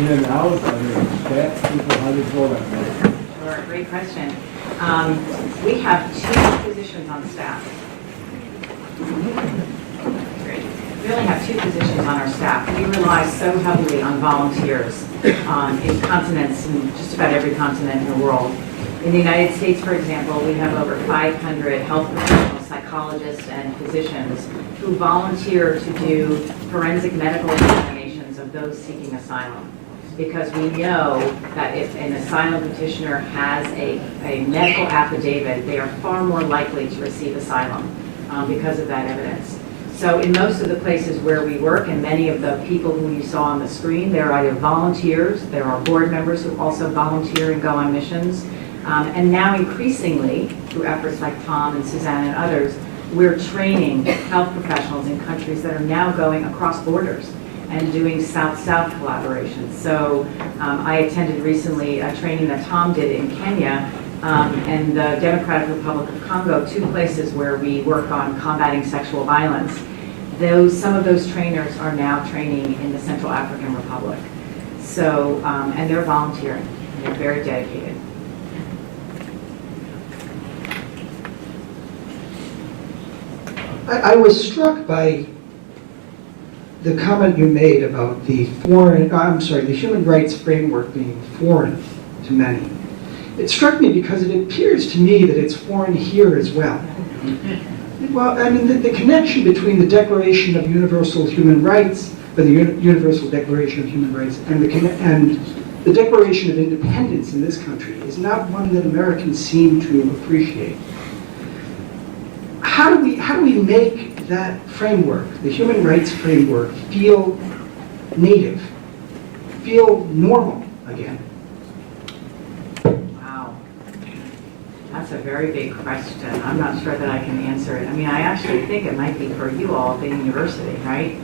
in and out? Are they staff people? How does all that work? Sure, great question. We have 2 physicians on staff. Great. We only have 2 physicians on our staff. We rely so heavily on volunteers in continents, in just about every continent in the world. In the United States, for example, we have over 500 health professionals, psychologists, and physicians who volunteer to do forensic medical examinations of those seeking asylum. Because we know that if an asylum petitioner has a medical affidavit, they are far more likely to receive asylum because of that evidence. So in most of the places where we work, and many of the people who you saw on the screen, they're either volunteers, there are board members who also volunteer and go on missions. And now increasingly, through efforts like Tom and Suzanne and others, we're training health professionals in countries that are now going across borders and doing South-South collaborations. So I attended recently a training that Tom did in Kenya and the Democratic Republic of Congo, 2 places where we work on combating sexual violence. Some of those trainers are now training in the Central African Republic. So, and they're volunteering, and they're very dedicated. I was struck by the comment you made about the human rights framework being foreign to many. It struck me because it appears to me that it's foreign here as well. Well, I mean, the connection between the Declaration of Universal Human Rights, or the Universal Declaration of Human Rights, and the Declaration of Independence in this country is not one that Americans seem to appreciate. How do we make that framework, the human rights framework, feel native, feel normal again? Wow. That's a very big question. I'm not sure that I can answer it. I mean, I actually think it might be for you all at the university, right?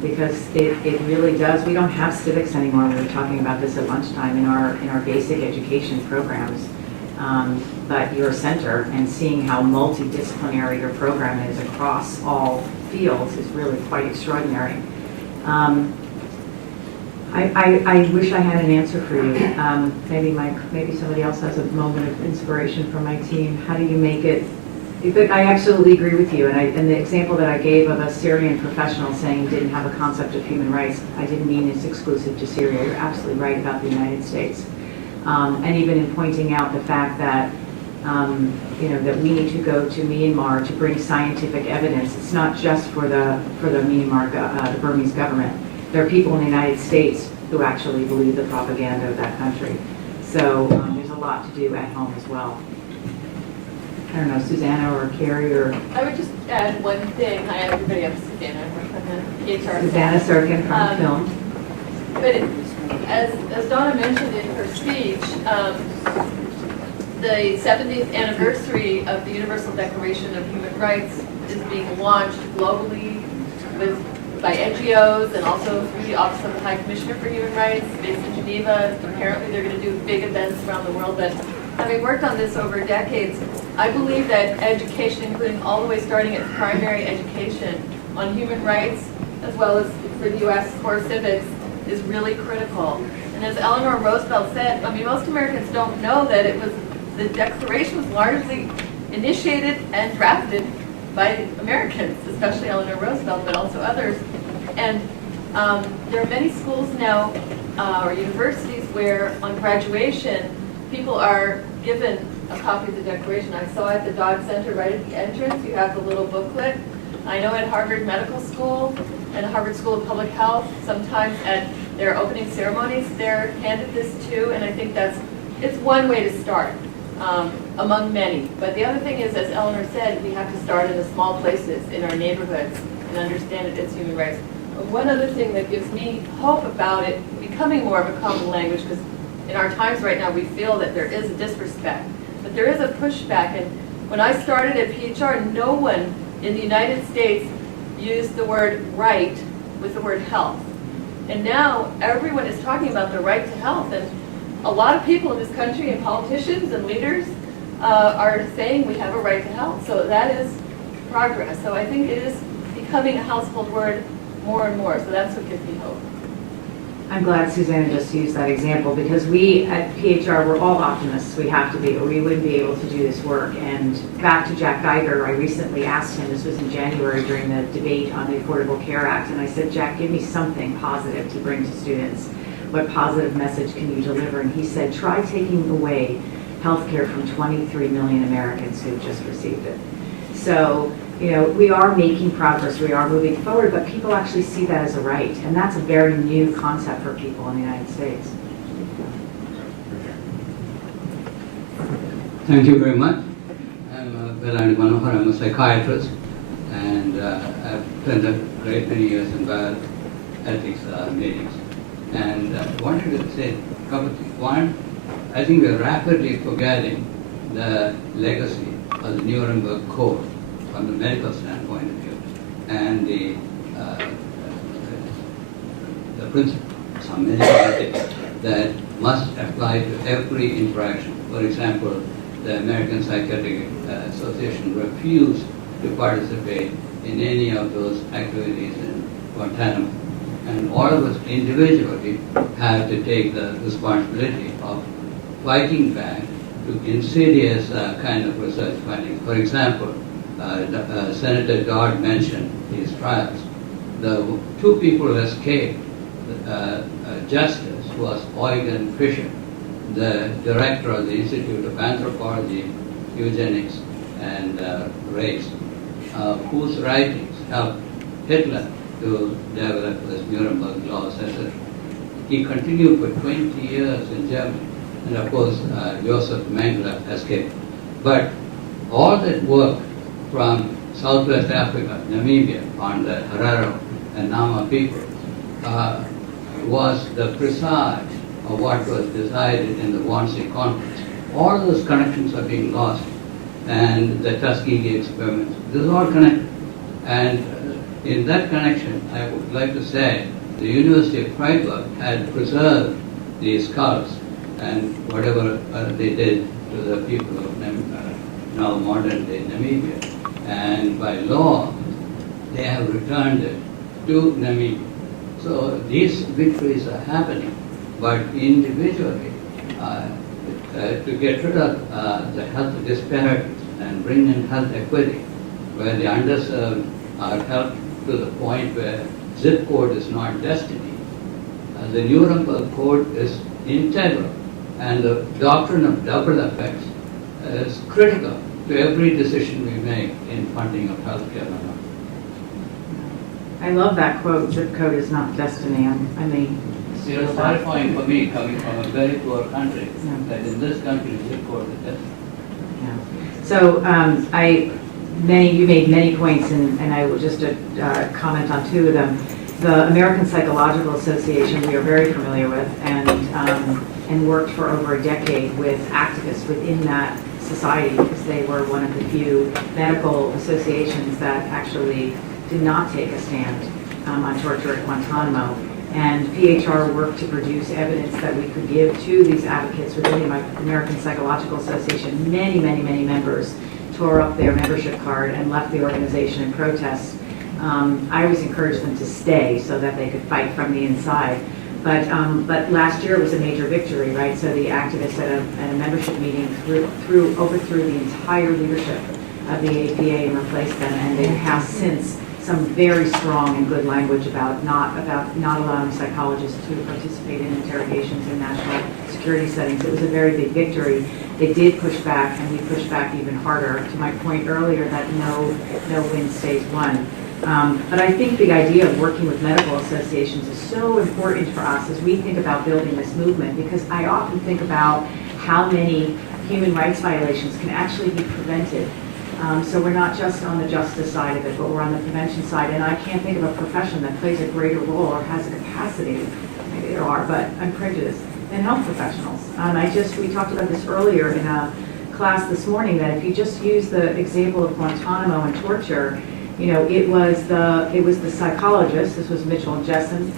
Because it really does. We don't have civics anymore. We were talking about this at lunchtime in our basic education programs. But your center and seeing how multidisciplinary your program is across all fields is really quite extraordinary. I wish I had an answer for you. Maybe somebody else has a moment of inspiration from my team. How do you make it? But I absolutely agree with you. And the example that I gave of a Syrian professional saying didn't have a concept of human rights, I didn't mean it's exclusive to Syria. You're absolutely right about the United States. And even in pointing out the fact that that we need to go to Myanmar to bring scientific evidence. It's not just for the Myanmar, the Burmese government. There are people in the United States who actually believe the propaganda of that country. So there's a lot to do at home as well. I don't know, Susanna or Carrie or... I would just add one thing. Hi, everybody. I'm Susanna. I work on the HR. Susanna Sirkin from Film. But as Donna mentioned in her speech, the 70th anniversary of the Universal Declaration of Human Rights is being launched globally by NGOs and also through the Office of the High Commissioner for Human Rights based in Geneva. Apparently they're going to do big events around the world. But having worked on this over decades, I believe that education, including all the way starting at primary education on human rights, as well as for the U.S. core civics, is really critical. And as Eleanor Roosevelt said, I mean, most Americans don't know that the Declaration was largely initiated and drafted by Americans, especially Eleanor Roosevelt, but also others. And there are many schools now, or universities, where on graduation, people are given a copy of the Declaration. I saw at the Dodd Center right at the entrance, you have the little booklet. I know at Harvard Medical School and Harvard School of Public Health, sometimes at their opening ceremonies, they're handed this too, and I think it's one way to start. Among many. But the other thing is, as Eleanor said, we have to start in the small places, in our neighborhoods, and understand it as human rights. But one other thing that gives me hope about it becoming more of a common language, because in our times right now we feel that there is a disrespect, but there is a pushback. And when I started at PHR, no one in the United States used the word right with the word health. And now everyone is talking about the right to health. And a lot of people in this country and politicians and leaders are saying we have a right to health. So that is progress. So I think it is becoming a household word more and more. So that's what gives me hope. I'm glad Susanna just used that example because we at PHR, we're all optimists. We have to be, or we wouldn't be able to do this work. And back to Jack Geiger, I recently asked him, this was in January during the debate on the Affordable Care Act, and I said, Jack, give me something positive to bring to students. What positive message can you deliver? And he said, try taking away health care from 23 million Americans who've just received it. So, we are making progress, we are moving forward, but people actually see that as a right. And that's a very new concept for people in the United States. Thank you very much. I'm Belani Manohar, I'm a psychiatrist, and I've spent a great many years in bioethics meetings. And I wanted to say a couple of things. One, I think we're rapidly forgetting the legacy of the Nuremberg Code from the medical standpoint of view, and the principles of medical ethics that must apply to every interaction. For example, the American Psychiatric Association refused to participate in any of those activities in Guantanamo. And all of us individually have to take the responsibility of fighting back to insidious kind of research findings. For example, Senator Dodd mentioned these trials. the two people who escaped justice was Eugen Fischer, the director of the Institute of Anthropology, Eugenics, and Race, whose writings helped Hitler to develop this Nuremberg laws, etc. He continued for 20 years in Germany, and of course Joseph Mengele escaped. But all that work from Southwest Africa, Namibia, on the Herero and Nama people, was the presage of what was decided in the Wannsee Conference. All those connections are being lost, and the Tuskegee experiments, this is all connected. And in that connection, I would like to say the University of Freiburg had preserved these skulls and whatever they did to the people of now modern day Namibia. And by law, they have returned it to Namibia. So these victories are happening, but individually, to get rid of the health disparities and bring in health equity, where the underserved are helped to the point where zip code is not destiny. The Nuremberg Code is integral, and the doctrine of double effects is critical to every decision we make in funding of healthcare. I love that quote, zip code is not destiny. I mean, It was satisfying for me, coming from a very poor country, that in this country zip code is destiny. Yeah. So you made many points, and I will just comment on two of them. The American Psychological Association we are very familiar with, and worked for over a decade with activists within that society, because they were one of the few medical associations that actually did not take a stand on torture at Guantanamo. And PHR worked to produce evidence that we could give to these advocates within the American Psychological Association. Many, many, many members tore up their membership card and left the organization in protest. I always encouraged them to stay so that they could fight from the inside. But last year it was a major victory, right? So the activists at a membership meeting overthrew the entire leadership of the APA and replaced them, and they passed since some very strong and good language about not allowing psychologists to participate in interrogations in national security settings. It was a very big victory. They did push back, and we pushed back even harder, to my point earlier that no win stays won. But I think the idea of working with medical associations is so important for us as we think about building this movement, because I often think about how many human rights violations can actually be prevented. So we're not just on the justice side of it, but we're on the prevention side. And I can't think of a profession that plays a greater role or has a capacity, maybe there are, but I'm prejudiced, than health professionals. We talked about this earlier in a class this morning, that if you just use the example of Guantanamo and torture, it was the psychologist, this was Mitchell Jessen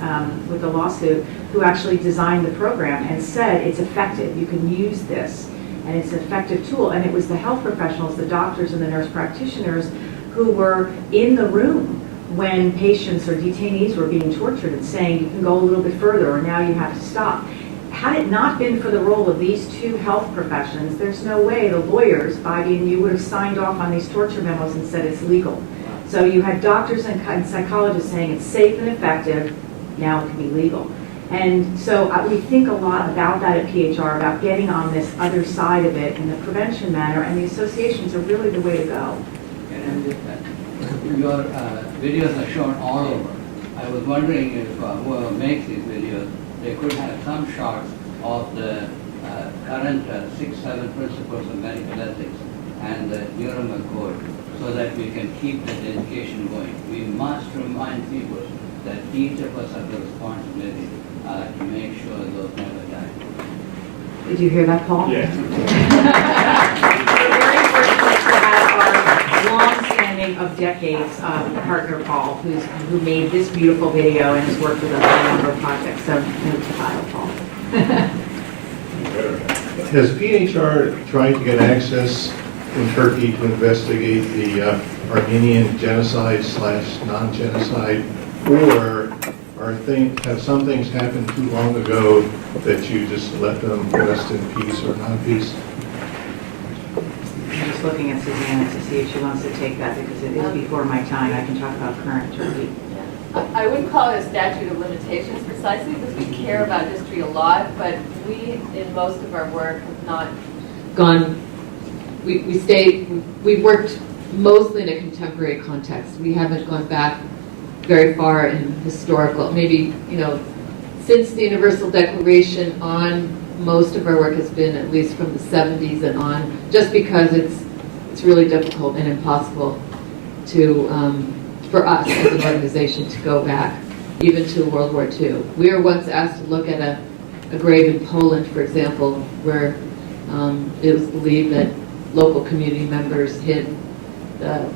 with the lawsuit, who actually designed the program and said it's effective, you can use this, and it's an effective tool. And it was the health professionals, the doctors and the nurse practitioners, who were in the room when patients or detainees were being tortured and saying, you can go a little bit further, or now you have to stop. Had it not been for the role of these two health professions, there's no way the lawyers, Bobby and you, would have signed off on these torture memos and said it's legal. So you had doctors and psychologists saying it's safe and effective, now it can be legal. And so we think a lot about that at PHR, about getting on this other side of it in the prevention manner, and the associations are really the way to go. Your videos are shown all over. I was wondering if whoever makes these videos, they could have some shots of the current 6-7 principles of medical ethics and the Nuremberg Code, so that we can keep that education going. We must remind people that each of us have the responsibility to make sure those never die. Did you hear that, Paul? Yeah. We're very fortunate to have our long-standing of decades partner, Paul, who made this beautiful video and has worked with us on a number of projects. So, note to file, Paul. Has PHR tried to get access in Turkey to investigate the Armenian genocide / non-genocide, or have some things happened too long ago that you just let them rest in peace or non-peace? I'm just looking at Susanna to see if she wants to take that, because it is before my time. I can talk about current Turkey. I wouldn't call it a statute of limitations precisely because we care about history a lot, but we, in most of our work, have not gone, we've worked mostly in a contemporary context. We haven't gone back very far in historical, maybe, since the Universal Declaration on, most of our work has been at least from the 70s and on, just because it's really difficult and impossible to, for us as an organization to go back even to World War II. We were once asked to look at a grave in Poland, for example, where it was believed that local community members hid the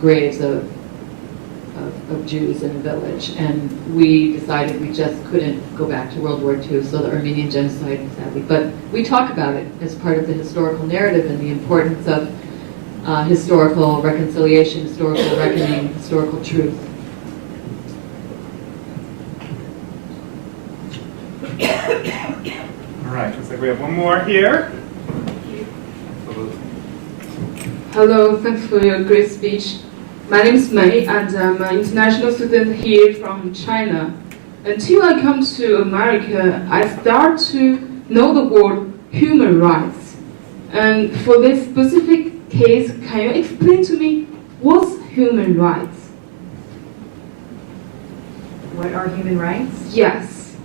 graves of Jews in a village, and we decided we just couldn't go back to World War II, so the Armenian genocide, sadly. But we talk about it as part of the historical narrative and the importance of historical reconciliation, historical reckoning, historical truth. All right, looks like we have one more here. Hello, thanks for your great speech. My name is Mei, and I'm an international student here from China. Until I come to America, I start to know the word human rights. And for this specific case, can you explain to me what's human rights? What are human rights? Yes,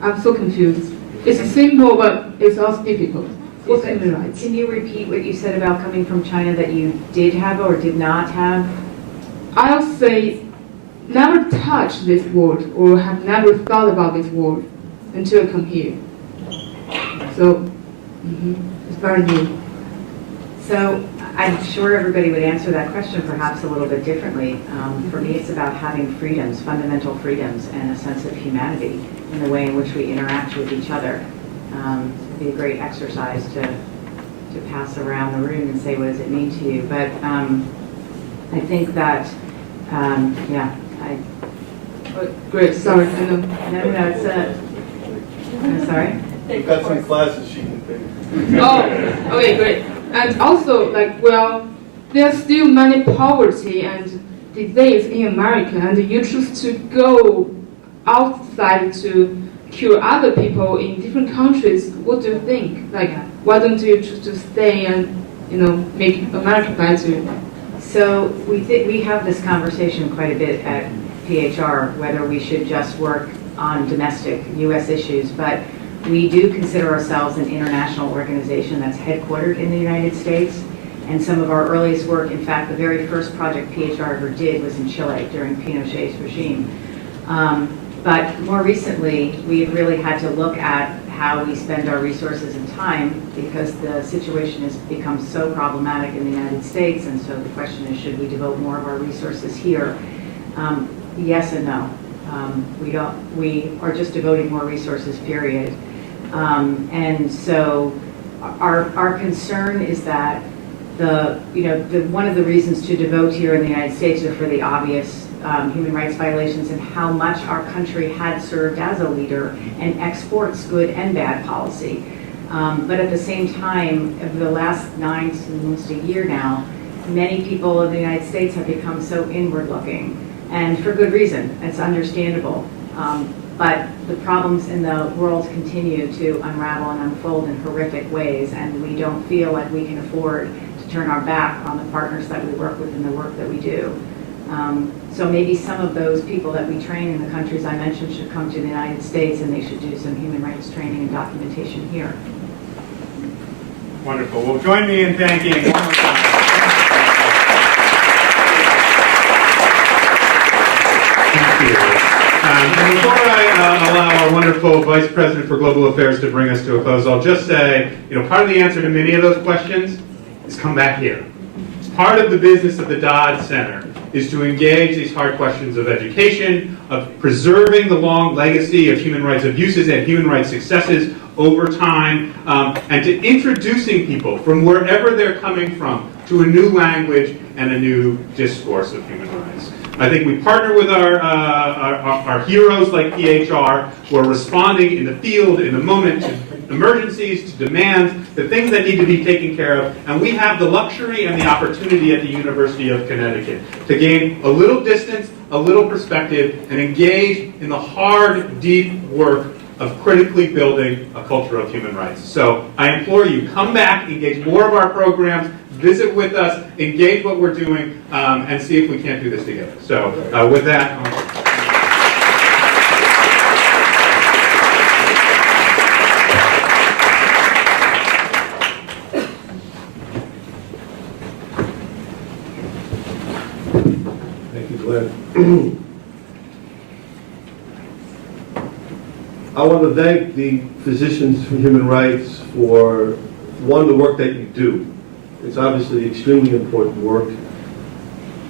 I'm so confused. It's simple, but it's also difficult. What's human rights? Can you repeat what you said about coming from China that you did have or did not have? I'll say never touched this word or have never thought about this word until I come here. So it's very new. So I'm sure everybody would answer that question perhaps a little bit differently. For me, it's about having freedoms, fundamental freedoms, and a sense of humanity in the way in which we interact with each other. It'd be a great exercise to pass around the room and say, what does it mean to you? But I think that, Great, sorry. No, it's I'm sorry? We've got some classes she can take. Oh, okay, great. And also, there's still many poverty and disease in America, and you choose to go outside to cure other people in different countries. What do you think? Why don't you choose to stay and, make America better? So we have this conversation quite a bit at PHR, whether we should just work on domestic U.S. issues, but we do consider ourselves an international organization that's headquartered in the United States, and some of our earliest work, in fact, the very first project PHR ever did was in Chile during Pinochet's regime. But more recently, we've really had to look at how we spend our resources and time because the situation has become so problematic in the United States, and so the question is, should we devote more of our resources here? Yes and no. We are just devoting more resources, period. And so our concern is that one of the reasons to devote here in the United States are for the obvious human rights violations and how much our country had served as a leader and exports good and bad policy. But at the same time, over the last 9 to almost a year now, many people in the United States have become so inward-looking, and for good reason. It's understandable. But the problems in the world continue to unravel and unfold in horrific ways, and we don't feel like we can afford to turn our back on the partners that we work with and the work that we do. So maybe some of those people that we train in the countries I mentioned should come to the United States, and they should do some human rights training and documentation here. Wonderful. Well, join me in thanking one more time. Thank you. And before I allow our wonderful Vice President for Global Affairs to bring us to a close, I'll just say, part of the answer to many of those questions is come back here. Part of the business of the Dodd Center is to engage these hard questions of education, of preserving the long legacy of human rights abuses and human rights successes over time, and to introducing people from wherever they're coming from to a new language and a new discourse of human rights. I think we partner with our heroes like PHR who are responding in the field, in the moment, to emergencies, to demands, the things that need to be taken care of, and we have the luxury and the opportunity at the University of Connecticut to gain a little distance, a little perspective and engage in the hard, deep work of critically building a culture of human rights. So I implore you, come back, engage more of our programs, visit with us, engage what we're doing, and see if we can't do this together. So with that, thank you, Glenn. I want to thank the Physicians for Human Rights for, one, the work that you do. It's obviously extremely important work.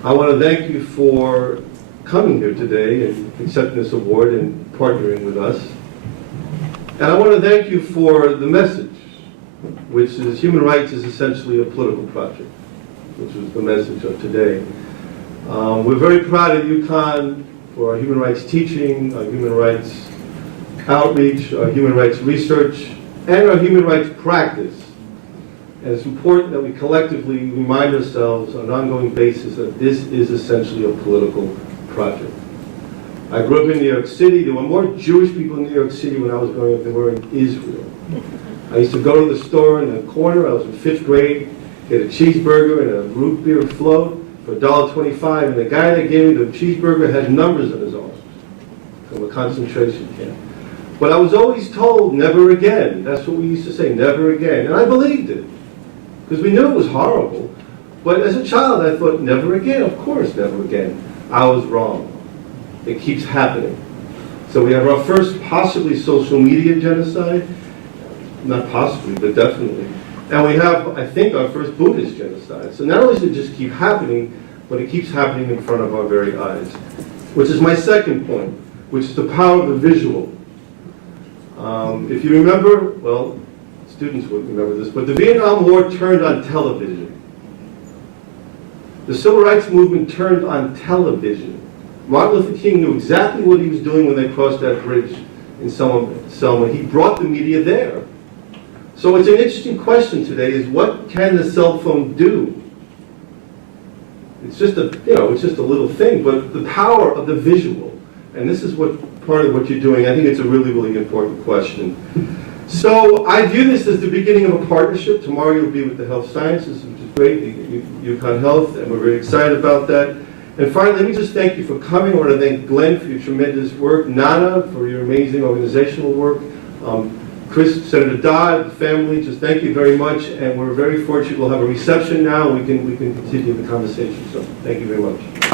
I want to thank you for coming here today and accepting this award and partnering with us. And I want to thank you for the message, which is human rights is essentially a political project, which was the message of today. We're very proud of UConn for our human rights teaching, our human rights outreach, our human rights research, and our human rights practice. And it's important that we collectively remind ourselves on an ongoing basis that this is essentially a political project. I grew up in New York City. There were more Jewish people in New York City when I was growing up than were in Israel. I used to go to the store in the corner. I was in 5th grade, get a cheeseburger and a root beer float for $1.25, and the guy that gave me the cheeseburger had numbers on his arms from a concentration camp. But I was always told, never again. That's what we used to say, never again. And I believed it, because we knew it was horrible. But as a child, I thought, never again. Of course, never again. I was wrong. It keeps happening. So we have our first possibly social media genocide. Not possibly, but definitely. And we have, I think, our first Buddhist genocide. So not only does it just keep happening, but it keeps happening in front of our very eyes. Which is my second point, which is the power of the visual. If you remember, well, students would remember this, but the Vietnam War turned on television. The Civil Rights Movement turned on television. Martin Luther King knew exactly what he was doing when they crossed that bridge in Selma. He brought the media there. So it's an interesting question today is what can the cell phone do? It's just a, it's just a little thing, but the power of the visual, and this is what part of what you're doing, I think it's a really, really important question. So I view this as the beginning of a partnership. Tomorrow you'll be with the Health Sciences, which is great, UConn Health, and we're very excited about that. And finally, let me just thank you for coming. I want to thank Glenn for your tremendous work, Nana for your amazing organizational work, Chris, Senator Dodd, the family, just thank you very much. And we're very fortunate we'll have a reception now, and we can continue the conversation. So thank you very much.